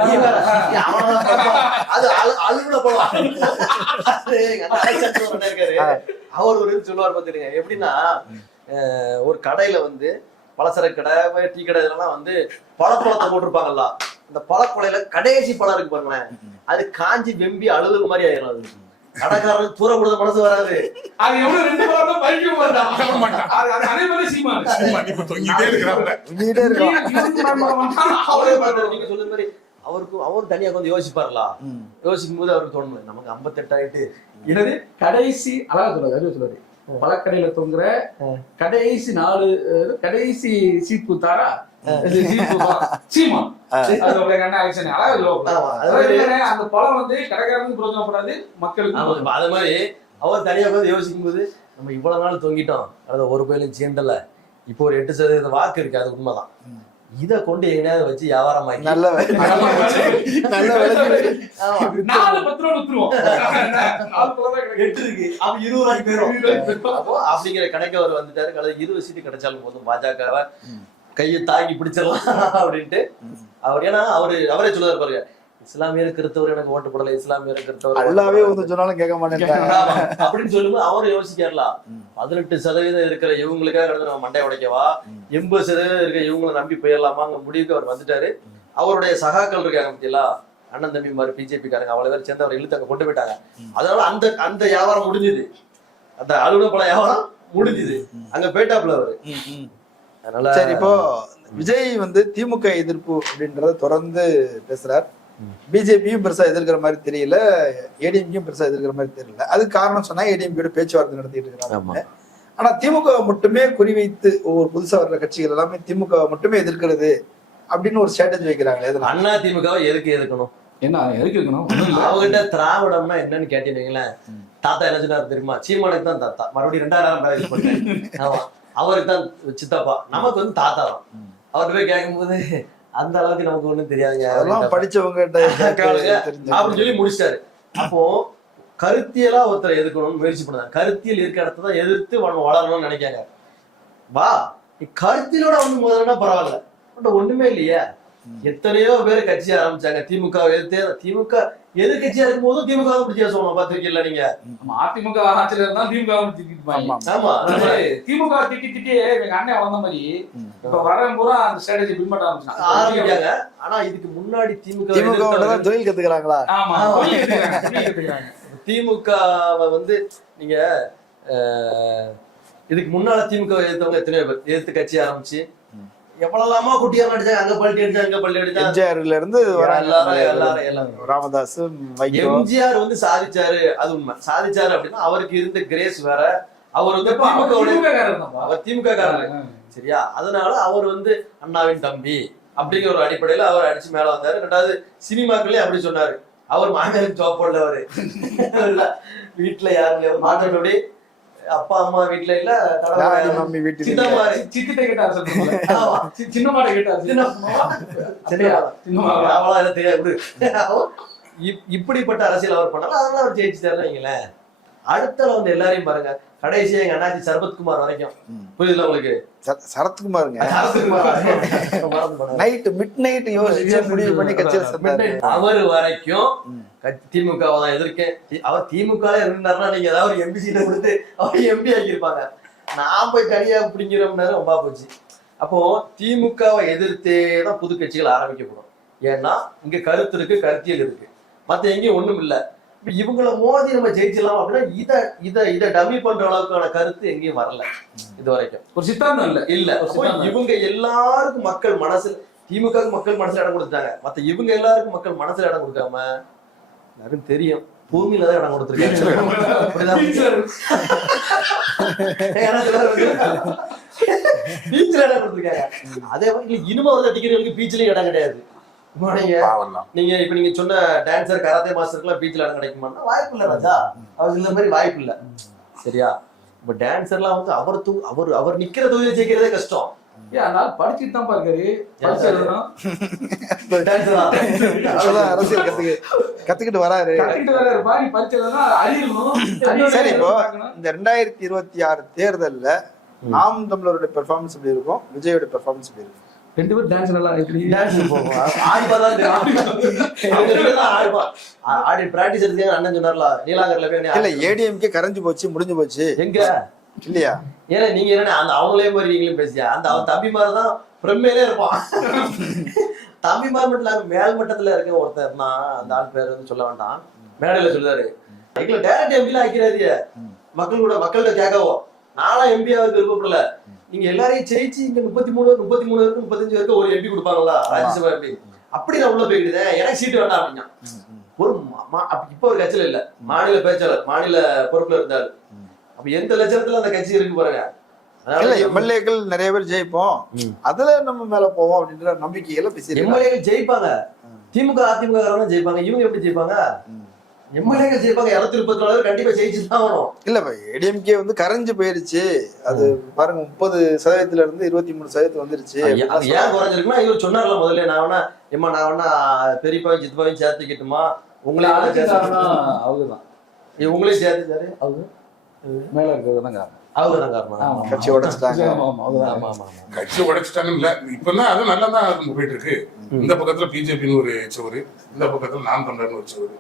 அது அலுவல போலாம். அவர் ஒரு இது சொல்லுவார் பாத்துருங்க. எப்படின்னா ஒரு கடையில வந்து பலசரக்கு கடை, டீ கடை இதெல்லாம் வந்து பழப்பழத்தை போட்டிருப்பாங்கல்ல. இந்த பழக்கொலையில கடைசி பழம் இருக்கு பாருங்களேன், அது காஞ்சி வெம்பி அழுகுற மாதிரி ஆயிரும். அது கடைக்காரனுக்கு தூர கொடுத்த மனசு வராது. அது எவ்வளவு 2 பழம் பறிக்க மாட்டான். அது அதே மாதிரி சீமான் இப்ப தொங்கிட்டே இருக்கிறாங்க. அவரே பார்த்தாரு, நீங்க சொல்ற மாதிரி அவரும் தனியா வந்து யோசிப்பாருலா. யோசிக்கும் போது அவருக்கு தோணும், நமக்கு 58 ஆயிட்டு. என்னது கடைசி அழகா சொல்றாரு பழக்கடையில தொங்குற கடைசி 4 கடைசி சீட் குத்தாரா சீமான். அந்த பழம் வந்து கடைக்காரனுக்கு பிரயோஜனப்படாது, மக்களுக்கு. அது மாதிரி அவர் தனியா வந்து யோசிக்கும் போது, நம்ம இவ்வளவு நாள் தொங்கிட்டோம், அதாவது ஒரு கோயிலும் சீண்டல, இப்போ ஒரு 8% வாக்கு இருக்கு, அது உண்மைதான். இத கொண்டு எங்கேயாவது வச்சு வியாபாரம் ஆகி நல்ல அப்படிங்கிற கணக்கு அவர் வந்துட்டாரு. கடை 20 சீட்டு கிடைச்சாலும் போதும், பாஜகவை கையை தாங்கி பிடிச்சிடலாம் அப்படின்ட்டு அவர். ஏன்னா அவரே சொல்லுவார் பாருங்க, இஸ்லாமியர் கிறிஸ்தவர் எனக்கு ஓட்டு போடல, இஸ்லாமியர் கிறிஸ்தவர் எல்லாமே வந்து சொன்னாலும் கேட்க மாட்டேன் அப்படின்னு சொல்லும்போது அவரு யோசிக்கலாம். 18% இருக்கிற இவங்களுக்காக கடந்து நம்ம மண்டையை உடைக்கவா, 80% இருக்கிற இவங்களை நம்பி போயிடலாமாங்க முடிவுக்கு அவர் வந்துட்டாரு. அவருடைய சகாக்கள் இருக்காங்க பத்தியெல்லாம், அண்ணன் தம்பி மாதிரி பிஜேபி காரங்க அவ்வளவு பேர் சேர்ந்து அவர் இழுத்து அங்க கொண்டு போயிட்டாங்க. அதனால அந்த வியாபாரம் முடிஞ்சுது, அந்த அலுவலக பல வியாபாரம் முடிஞ்சுது, அங்க போயிட்டாப்ல அவரு. அதனால சரி, இப்போ விஜய் வந்து திமுக எதிர்ப்பு அப்படின்றத தொடர்ந்து பேசுறார். பிஜேபியும் பெருசா எதிர்க்கிற மாதிரி தெரியல, ஏடிஎம்கேயும் பெருசா எதிர்க்கிற மாதிரி தெரியல. அதுக்கு காரணம் சொன்னா ஏடிஎம்கேயோட பேச்சுவார்த்தை நடத்திட்டு இருக்காங்க. ஆனா திமுக மட்டுமே குறிவைத்து ஒவ்வொரு புதுசா வர்ற கட்சிகள் எல்லாமே திமுக மட்டுமே எதிர்க்கிறது அப்படின்னு ஒரு ஸ்ட்ராட்டஜி வைக்கிறாங்களே. அண்ணா திமுகவை எதுக்கு எதிர்க்கணும்? என்ன எதுக்கு இருக்கணும்? அவங்ககிட்ட திராவிடம்னா என்னன்னு கேட்டீங்களேன், தாத்தா என்ன சொன்னாரு தெரியுமா? சீமானுக்கு தான் தாத்தா, மறுபடியும் 2000 பண்ணேன். ஆமா, அவருக்கு தான் சித்தப்பா, நமக்கு வந்து தாத்தா தான். அவர்கிட்ட போய் கேட்கும்போது அந்த அளவுக்கு நமக்கு ஒண்ணும் தெரியாதுங்க, அதெல்லாம் படிச்சவங்க அப்படின்னு சொல்லி முடிச்சிட்டாரு. அப்போ கருத்தியலா ஒருத்தரை எதிர்க்கணும்னு முயற்சி பண்ணாங்க. கருத்தியல் இருக்க இடத்த தான் எதிர்த்து வளரணும்னு நினைக்காங்க. வா, நீ கருத்தியலோட வந்து முதல்ல பரவாயில்ல, ஒண்ணுமே இல்லையா? எத்தனையோ பேர் கட்சி ஆரம்பிச்சாங்க, திமுக எதிர்த்து. திமுக எதிர்கட்சியா இருக்கும் போதும் திமுக பிடிச்சா சொல்லணும், பாத்துருக்கீங்களா நீங்க? அதிமுக ஆட்சியில இருந்தா திமுக திமுக திட்டியே எங்க அண்ணன் வந்த மாதிரி இப்ப வரும் பூரா அந்த ஸ்ட்ராட்டஜி பின்பற்ற ஆரம்பிச்சாங்க. ஆனா இதுக்கு முன்னாடி திமுக தொழில் கத்துக்கிறாங்களா? ஆமா, திமுகவை வந்து நீங்க இதுக்கு முன்னால திமுக எதிர்த்தவங்க எத்தனையோ பேர் எதிர்த்து கட்சி ஆரம்பிச்சு எவ்வளவுலாமா குட்டியா நடிச்சாங்க, அங்க பல்ட்டி அடிச்சாங்க, அங்க பல்ட்டி அடிச்சாங்க. எம்ஜிஆர்ல இருந்து எல்லாரும் ராமதாஸ், எம்ஜிஆர் வந்து சாதிச்சாரு, அது உண்மை. சாதிச்சாரு அப்படின்னா அவருக்கு இருந்த கிரேஸ் வேற. அவர் வந்து திமுக காரர், சரியா? அதனால அவர் வந்து அண்ணாவின் தம்பி அப்படிங்கிற ஒரு அடிப்படையில அவர் அடிச்சு மேல வந்தாரு. ரெண்டாவது சினிமாக்களே அப்படி சொன்னாரு, அவர் மாமியாருக்கு ஜாப் போடல, அவரு வீட்டுல யாருமே மாற்றப்படி அப்பா அம்மா வீட்டுல இல்ல, மம்மி வீட்டுல சித்திட்ட கேட்டாரு, சின்னமாட கேட்டாரு, அவ்வளவு தெரியாது. இப்படிப்பட்ட அரசியல் அவர் பண்ணாலும் அதனால அவர் ஜெயிச்சுட்டாரு வைங்களேன். அடுத்த வந்து எல்லாரையும் பாருங்க, கடைசியா எங்க அண்ணாச்சி சரத்குமார் வரைக்கும், புரியுதுல உங்களுக்கு? சரத்குமாருங்க நைட் மிட் நைட் யோசிச்சு முடிவு பண்ணி கட்சியில சேர்ந்தாரு. அவர் வரைக்கும் திமுக தான் எதிர்க்கேன். அவர் திமுக இருந்தாருன்னா நீங்க ஏதாவது ஒரு எம்பி சீட்டை கொடுத்து அவர் எம்பி ஆக்கியிருப்பாங்க. நான் போய் தனியா பிடிக்கிறோம்னாரு ரொம்ப போச்சு. அப்போ திமுகவை எதிர்த்தே தான் புது கட்சிகள் ஆரம்பிக்கப்படும். ஏன்னா இங்க கருத்து இருக்கு, கருத்தியல் இருக்கு, மத்த எங்கேயும் ஒண்ணும் இல்லை. இவங்களை மோதி நம்ம ஜெயிச்சிடலாம் அப்படின்னா இத டம்மி பண்ற அளவுக்கான கருத்து எங்கேயும் வரல இது வரைக்கும். ஒரு சித்தாந்தம் இல்ல. இவங்க எல்லாருக்கும் மக்கள் மனசுல, திமுக மக்கள் மனசுல இடம் கொடுத்தாங்க. மத்த இவங்க எல்லாருக்கும் மக்கள் மனசுல இடம் கொடுக்காம யாரும் தெரியும் பூமியில தான் இடம் கொடுத்துருக்காங்க. பீச்ல இடம் கொடுத்துருக்காங்க. அதே மாதிரி இனிமே வந்து டிக்கெட்டுகளுக்கு பீச்லயும் இடம் கிடையாது. நீங்க இப்ப நீங்க சொன்ன டான்சர், கராத்தே மாஸ்டருக்குலாம் பீச்ல இடம் கிடைக்குமான்னா வாய்ப்பு இல்ல ராஜா, அவர் இந்த மாதிரி வாய்ப்பு இல்ல, சரியா? இப்ப டான்சர்லாம் வந்து அவர் நிக்கிற தொகுதியை ஜெயிக்கிறதே கஷ்டம். படிச்சுட்டு தான் பாருக்காரு, அரசியல் கத்துக்கிட்டு வராரு. சரி, இப்போ இந்த 2026 தேர்தல்ல நாம் தமிழருடைய பெர்ஃபார்மன்ஸ் எப்படி இருக்கும், விஜயோட பெர்ஃபார்மன்ஸ் எப்படி இருக்கும்? 2 பேரும் டான்ஸ் நல்லா ஆடி பிராக்டிஸ் எடுத்தீங்க அண்ணன் சொன்னார்ல, நீலாங்கர்ல போய் இல்ல ஏடிஎம்கே கரைஞ்சு போச்சு, முடிஞ்சு போச்சு எங்க இல்லையா? ஏன்னா நீங்க என்ன அந்த அவங்களே மாதிரி நீங்களும் பேசியா, அந்த அவன் தம்பி மாதிரிதான் பிரம்மையிலே இருப்பான். தம்பி மார்மெண்ட்ல மேல் மட்டத்துல இருக்க ஒருத்தர்னா அந்த ஆள் பேர் வந்து சொல்ல வேண்டாம், மேடையில சொல்லுவாரு, எங்களை டைரக்ட் எம்பிலாம் ஆக்கிறாதிய மக்கள்கிட்ட கேட்கவோ, நானா எம்பி ஆகுது விருப்பப்படல, நீங்க எல்லாரையும் ஜெயிச்சு இங்க 33 இருக்கு 35 இருக்கு ஒரு எம்பி கொடுப்பாங்களா ராஜ்யசபா எம்பி, அப்படி நான் உள்ள போய்க்கிட்டேன், எனக்கு சீட்டு வேண்டாம் அப்படின்னா. ஒரு இப்ப ஒரு கட்சியில இல்ல, மாநில பேச்சாளர் மாநில பொறுப்புல இருந்தாரு. அப்ப எந்த லட்சணத்துல அந்த கட்சி இருக்கு பாருங்க. எம்எல்ஏக்கள் நிறைய பேர் ஜெயிப்போம், அதுல நம்ம மேல போவோம் அப்படின்ற நம்பிக்கைகளை பேசி. எம்எல்ஏக்கள் ஜெயிப்பாங்க, திமுக அதிமுக ஜெயிப்பாங்க, இவங்க எப்படி ஜெயிப்பாங்க? எம்எல்ஏக்கள் ஜெயிப்பாங்க, 234 கண்டிப்பா ஜெயிச்சுதான் ஆகணும். இல்ல ஏடிஎம்கே வந்து கரைஞ்சு போயிருச்சு, அது பாருங்க 30% இருந்து 23% வந்துருச்சு. அது ஏன் குறைஞ்சிருக்குன்னா இவர் சொன்னார்ல முதல்ல, நான் வேணா பெரியப்பாவையும் சித்தப்பாவையும் சேர்த்துக்கிட்டுமா, உங்களையும் அவருதான் உங்களையும் சேர்த்துச்சாரு, அவரு மேல இருக்கிறது தான் அவருதான் காரணம். கட்சி உடைச்சிட்டாங்க. கட்சி உடைச்சிட்டாங்கன்னு இல்ல, இப்பதான் அது நல்லா தான் போயிட்டு இருக்கு. இந்த பக்கத்துல பிஜேபின்னு ஒரு சுவரு, இந்த பக்கத்துல நாம் தமிழர்னு ஒரு சுவரு.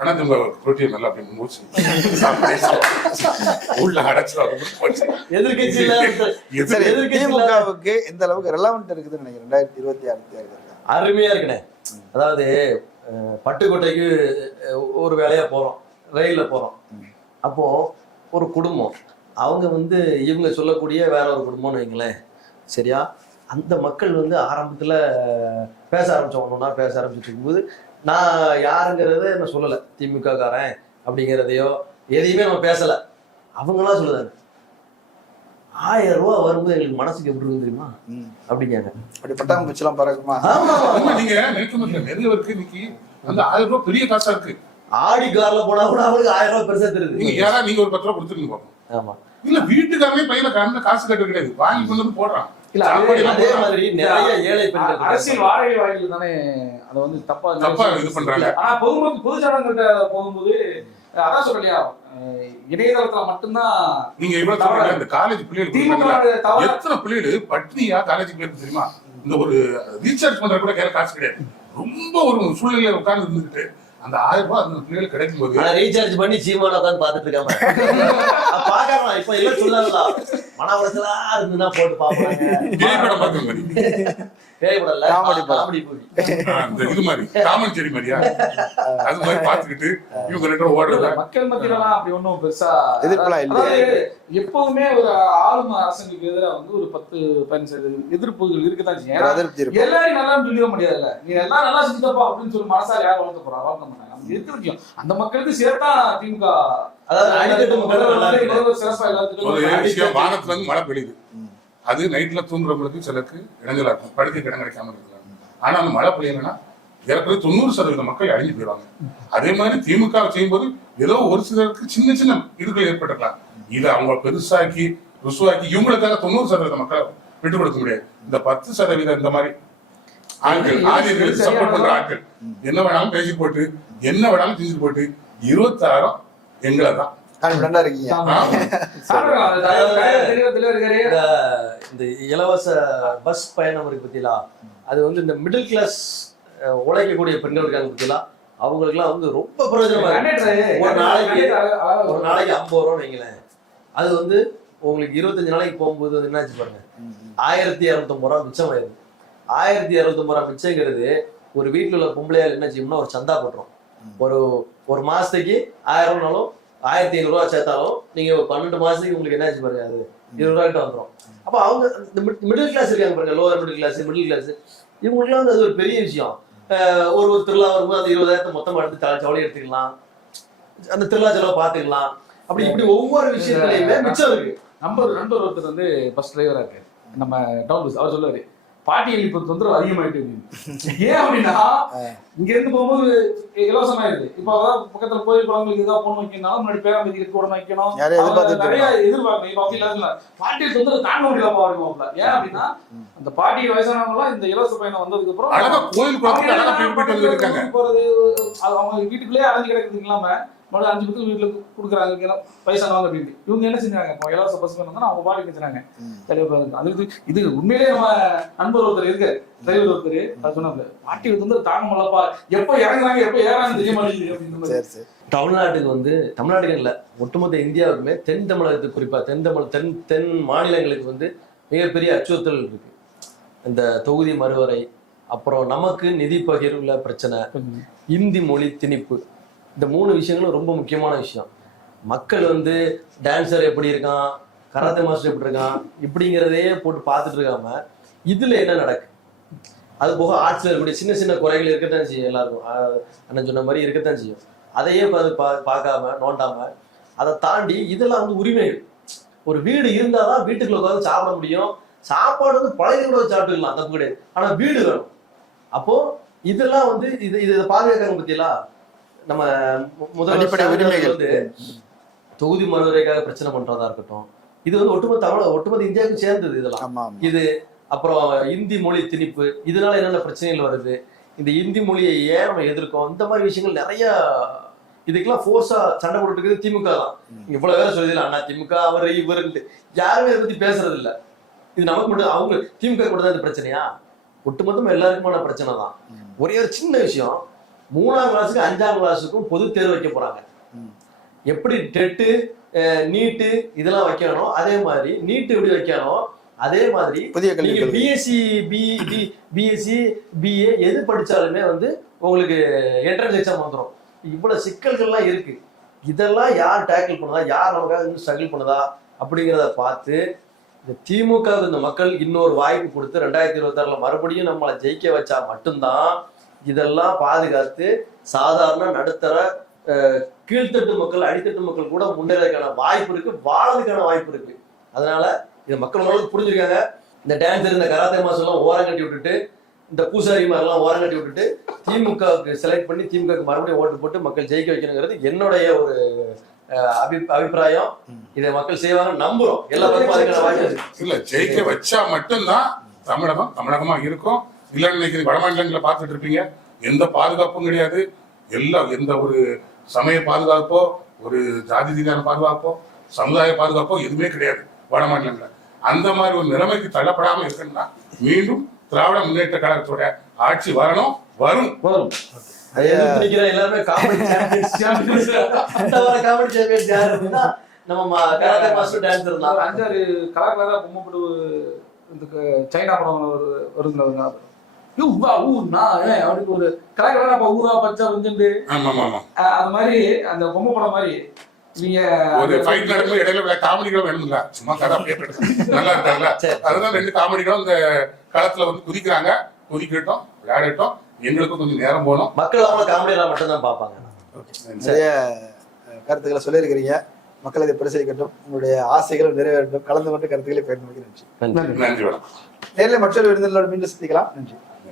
ஆனா நம்ம புரோட்டீன் நல்லா அப்படி மூச்சு உள்ள அடைச்சிடும். திமுகவுக்கு எந்த அளவுக்கு ரெலவென்ட் இருக்குதுன்னு நினைக்கிறேன் 2026 தேர்தல்? அருமையா இருக்குண்ணே. அதாவது பட்டுக்கோட்டைக்கு ஒரு வேலையா போறோம், ரயில்ல போறோம். அப்போ ஒரு குடும்பம், அவங்க வந்து இவங்க சொல்லக்கூடிய வேற ஒரு குடும்பம்னு வைங்களேன், சரியா? அந்த மக்கள் வந்து ஆரம்பத்துல பேச ஆரம்பிச்சுட்டு இருக்கும்போது நான் யாருங்கிறத நான் சொல்லலை, திமுக காரன் அப்படிங்கிறதையோ எதையுமே நம்ம பேசலை. அவங்களாம் சொல்லுதாங்க, 1000 ரூபா வரும்போது எங்களுக்கு மனசுக்கு எப்படி இருக்கு தெரியுமா அப்படிங்காங்க. அப்படி பட்டாம்பூச்சி எல்லாம் பறக்குமா? நீங்க நினைக்க முடியல, நிறைய பேருக்கு இன்னைக்கு அந்த 1000 ரூபாய் பெரிய காசா இருக்கு. ஆடி கார்ல போனா கூட அவங்களுக்கு 1000 ரூபாய் பெருசா தெரியுது. நீங்க ஒரு 10 ரூபா கொடுத்துருங்க பாப்போம். ஆமா, இல்ல வீட்டுக்காரனே பையனை காசு கட்ட கிடையாது, வாங்கி கொண்டு வந்து போடுறான். அதே மாதிரி நிறைய ஏழை பெண்கள் அரசியல் வாடகை வாயில் தானே அதை வந்து தப்பா இது பண்றாங்க. ஆனா பொது ஜனங்கிட்ட போகும்போது அதான் சொல்லலையா, இணையதளத்துல மட்டும்தான் நீங்க இவ்வளவு சொல்றீங்க. இந்த காலேஜ் பிள்ளைகள் எத்தனை பிள்ளைகள் பட்னியா காலேஜ் போயிருக்கு தெரியுமா? இந்த ஒரு ரீசார்ஜ் பண்ற கூட காசு கிடையாது. ரொம்ப ஒரு சூழ்நிலையில உட்கார்ந்து இருந்துட்டு அந்த 1000 ரூபாய் அந்த பிள்ளைகள் கிடைக்கும் போது ரீசார்ஜ் பண்ணி சீமான் உட்காந்து பாத்துட்டு இருக்காம பாக்கலாம். இப்ப எல்லாம் சொல்லலாம், மன உடச்சலா இருந்துன்னா போட்டு பாப்பாங்க. பேய்படம் பார்க்க மாதிரி, பேய்படல காமெடி மூவி, இது மாதிரி காமன் செடி மாதிரியா அது மாதிரி பாத்துக்கிட்டு இவங்க 2 பேரும் ஓடுறது. மக்கள் மத்தியிலாம் அப்படி ஒன்றும் பெருசா எதிர்ப்புலாம் இல்லை. எப்போதுமே ஒரு ஆளும் அரசுக்கு எதிராக வந்து ஒரு 10-15 எதிர்ப்புகள் இருக்குதான் செய்யும். எல்லாரும் நல்லா சொல்லிட முடியாதுல்ல, நீ எல்லாம் நல்லா செஞ்சுட்டப்பா அப்படின்னு சொல்லி மனசால யாரும் வளர்க்க போறா? வளர்க்க மாட்டாங்க. இருக்க விஷயம் அந்த மக்களுக்கு சேர்த்தா திமுக, அதாவது சிறப்பா ஒரு விஷயம், வானத்துல இருந்து மழை பெய்யுது, அது நைட்ல தூங்குறவங்களுக்கு சிலருக்கு இடைஞ்சலா இருக்கும், படுக்க இடம் கிடைக்காம இருக்கலாம். ஆனா அந்த மழை பெய்யலன்னா ஏற்கனவே 90% மக்கள் அழிஞ்சு போயிடுவாங்க. அதே மாதிரி திமுக செய்யும்போது ஏதோ ஒரு சிலருக்கு சின்ன சின்ன இதுகள் ஏற்பட்டுக்கலாம். இதை அவங்க பெருசாக்கி ருசுவாக்கி இவங்களுக்காக 90% மக்களை விட்டு கொடுக்க முடியாது. இந்த 10% இந்த மாதிரி ஆட்கள் ஆதிர்களுக்கு சப்போர்ட் பண்ற ஆட்கள் என்ன வேணாலும் பேசி போட்டு என்ன வேணாலும் செஞ்சுட்டு போட்டு 26 எங்களை தான் இந்த இலவச பஸ் பயணம் இருக்கு பத்தியா, அது வந்து இந்த மிடில் கிளாஸ் உழைக்கக்கூடிய பெண்கள் இருக்காங்க பத்தியா, அவங்களுக்கு எல்லாம் வந்து ரொம்ப பிரயோஜனமா இருக்கு. ஒரு நாளைக்கு 50 ரூபா வைங்களேன், அது வந்து உங்களுக்கு 25 நாளைக்கு போகும்போது என்னாச்சு பாருங்க, 1250 ரூபா மிச்சம் ஆயிருக்கு. 1250 ரூபா மிச்சங்கிறது ஒரு வீட்டுல உள்ள பொம்பளையால் என்ன செய்யணும்னா ஒரு சந்தா போட்டுரும். ஒரு மாசத்துக்கு 1000 ரூபானாலும் 1500 ரூபா சேர்த்தாலும் நீங்க 12 மாசத்துக்கு உங்களுக்கு என்ன ஆச்சு பாருங்க, அது 20 ரூபா கிட்ட வந்துடும். அப்ப அவங்க இந்த மிடில் கிளாஸ் இருக்காங்க பாருங்க, லோவர் மிடில் கிளாஸ் இவங்களுக்குலாம் வந்து அது ஒரு பெரிய விஷயம். ஒரு திருவிழா வரும்போது அந்த 20,000 மொத்தமா எடுத்து சவளை எடுத்துக்கலாம், அந்த திருவிழா செலவை பார்த்துக்கலாம். அப்படி இப்படி ஒவ்வொரு விஷயத்துலயுமே மிச்சம் இருக்கு. நண்பர் ஒருத்தர் வந்து பஸ் டிரைவரா இருக்கு, நம்ம டவுன் பஸ். அவர் சொல்லுவாரு, பாட்டியல் இப்ப தொந்தரவு அதிகமாயிட்டு அப்படின்னு. ஏன் அப்படின்னா இங்க இருந்து போகும்போது இலவசமாயிருது. இப்ப பக்கத்துல கோயில் குளங்களுக்கு ஏதாவது போன வைக்கணும், முன்னாடி பேரம்பதிகளுக்கு உடனே வைக்கணும், நிறைய எதிர்பார்க்கணும். இப்ப அப்படி இல்லாத பாட்டியல் தொந்தரவு தாண்ட முடியலப்பா அப்படிமா. ஏன் அப்படின்னா அந்த பாட்டியல் வயசானவங்க எல்லாம் இந்த இலவச பயணம் வந்ததுக்கு அப்புறம் போறது, அவங்க வீட்டுக்குள்ளேயே அடைஞ்சு கிடக்குறது இல்லாம மறுபடியும் 5 பேருக்கு வீட்டுல கொடுக்குறாங்க வயசானவங்க அப்படின்னு. இவங்க என்ன செஞ்சாங்க, இலவச பஸ் பண்ணா அவங்க பாட்டி வச்சுறாங்க. அதுக்கு இது உண்மையிலேயே நம்ம நண்பர் ஒருத்தர் இருக்காரு, டிரைவர் ஒருத்தர், அது சொன்னாங்க, பாட்டி வந்து தாங்க முடியலப்பா, எப்ப இறங்குறாங்க எப்ப ஏறாங்க தெரிய மாட்டேங்குது அப்படின்னு. தமிழ்நாட்டுக்கு வந்து தமிழ்நாட்டுக்கு இல்ல, ஒட்டுமொத்த இந்தியாவுக்குமே தென் தமிழகத்துக்கு, குறிப்பா தென் மாநிலங்களுக்கு வந்து மிகப்பெரிய அச்சுறுத்தல் இருக்கு. இந்த தொகுதி மறுவரை, அப்புறம் நமக்கு நிதி பகிர்வுல பிரச்சனை, இந்தி மொழி திணிப்பு, இந்த 3 விஷயங்களும் ரொம்ப முக்கியமான விஷயம். மக்கள் வந்து டான்சர் எப்படி இருக்கான், கராத்தே மாஸ்டர் எப்படி இருக்கான் இப்படிங்கிறதே போட்டு பார்த்துட்டு இருக்காம இதுல என்ன நடக்கு, அது போக ஆர்ட்ஸ்ல இருக்கக்கூடிய சின்ன சின்ன குறைகள் இருக்கத்தான் செய்யும். எல்லாருக்கும் அண்ணன் சொன்ன மாதிரி இருக்கத்தான் செய்யும். அதையே பார்க்காம நோண்டாம அதை தாண்டி இதெல்லாம் வந்து உரிமைகள். ஒரு வீடு இருந்தாதான் வீட்டுக்குள்ள உட்காந்து சாப்பிட முடியும். சாப்பாடு வந்து பழைய கூட சாப்பிட்டுக்கலாம், தப்பு கிடையாது. ஆனா வீடு வேணும். அப்போ இதெல்லாம் வந்து இதை பாதுகாக்க பத்தியெல்லாம் நம்ம முதல்வர் வந்து தொகுதி மறுவரைக்காக பிரச்சனை பண்றதா இருக்கட்டும், இது வந்து ஒட்டுமொத்த இந்தியாவுக்கும் சேர்ந்தது இதெல்லாம். இது அப்புறம் இந்தி மொழி திணிப்பு, இதனால என்னென்ன பிரச்சனைகள் வருது, இந்த இந்தி மொழியை ஏன் நம்ம எதிர்க்கோம், இந்த மாதிரி விஷயங்கள் நிறைய. இதுக்கெல்லாம் ஃபோர்ஸா சண்டை போட்டுருக்குது திமுக தான். இவ்வளவு வேலை சொல்லுதில்ல, அண்ணா திமுக அவர் இவருன்ட்டு யாருமே இதை பத்தி பேசுறது இல்லை. இது நமக்கு மட்டும், அவங்க திமுக கூட தான் இந்த பிரச்சனையா? ஒட்டுமொத்தமா எல்லாருக்குமான பிரச்சனை தான். ஒரே ஒரு சின்ன விஷயம், 3ஆம் கிளாஸுக்கு 5ஆம் கிளாஸுக்கும் பொது தேர்வு வைக்க போறாங்க. எப்படி டெட்டு நீட்டு இதெல்லாம் வைக்கணும், அதே மாதிரி நீட்டு எப்படி வைக்கணும், அதே மாதிரி நீங்க பிஎஸ்சி பிஏ எது படிச்சாலுமே வந்து உங்களுக்கு என்ட்ரன்ஸ் எக்ஸாம் வந்துடும். இவ்வளவு சிக்கல்கள்லாம் இருக்கு. இதெல்லாம் யார் டேக்கிள் பண்ணதா, யார் நமக்காக இன்னும் ஸ்ட்ரகிள் பண்ணதா அப்படிங்கிறத பார்த்து இந்த திமுக இந்த மக்கள் இன்னொரு வாய்ப்பு கொடுத்து 2026 மறுபடியும் நம்மளை ஜெயிக்க வச்சா மட்டும்தான் இதெல்லாம் பாதுகாத்து சாதாரண நடுத்தர கீழ்த்தட்டு மக்கள் அடித்தட்டு மக்கள் கூட முன்னேறதுக்கான வாய்ப்பு இருக்கு, வாழறதுக்கான வாய்ப்பு இருக்கு. அதனால இதை மக்கள் ஓரளவுக்கு புரிஞ்சிருக்காங்க. இந்த டான்ஸர் இந்த கராத்தே மாஸ்டர் எல்லாம் ஓரம் கட்டி விட்டுட்டு, இந்த பூசாரி மாதிரிலாம் ஓரம் கட்டி விட்டுட்டு திமுகவுக்கு செலக்ட் பண்ணி திமுகவுக்கு மறுபடியும் ஓட்டு போட்டு மக்கள் ஜெயிக்க வைக்கணுங்கிறது என்னுடைய ஒரு அபிப்பிராயம். இதை மக்கள் செய்வாங்க நம்புறோம். எல்லா இல்ல ஜெயிக்க வச்சா மட்டும்தான் தமிழகமா இருக்கும். இல்லைன்னு நினைக்கிறீங்க, வட மாநிலங்களை பார்த்துட்டு இருப்பீங்க, எந்த பாதுகாப்பும் கிடையாது. எந்த ஒரு சமய பாதுகாப்போ, ஒரு ஜாதி ரீதியான பாதுகாப்போ, சமுதாய பாதுகாப்போ எதுவுமே கிடையாது வட மாநிலங்கள. அந்த மாதிரி ஒரு நிலைமைக்கு தள்ளப்படாம இருக்குன்னா மீண்டும் திராவிட முன்னேற்ற கழகத்தோட ஆட்சி வரும். எல்லாருமே காமெடி நம்ம கராத்தே மாஸ்டர் டான்சர் தான். 5-6 கலர் பொம்மை போட்டு இந்த சைனா படம் வருதுங்க, அப்படின்னு ஒரு கலர் ஊரா பச்சை வந்து அது மாதிரி அந்த பொம்மை படம் மாதிரி நீங்க ஒரு ஃபைட் நடக்கும் இடையில காமெடிகளும் வேணும்ல, சும்மா கதை அப்படியே நல்லா இருக்காங்கல்ல. அதுதான் 2 காமெடிகளும் இந்த களத்துல வந்து குதிக்கிறாங்க. குதிக்கட்டும், விளையாடட்டும், எங்களுக்கும் கொஞ்சம் நேரம் போகணும். மக்கள் அவங்க காமெடியா மட்டும் தான் பார்ப்பாங்க. நிறைய கருத்துக்களை சொல்லியிருக்கிறீங்க. மக்கள் இதை பரிசீலிக்கட்டும், உங்களுடைய ஆசைகளும் நிறைவேறட்டும். கலந்து கொண்டு கருத்துக்களை பயன்படுத்தி நன்றி. நன்றி. நேரில் மற்றொரு விருந்தினரோடு மீண்டும் சந்திக்கலாம். நன்றி.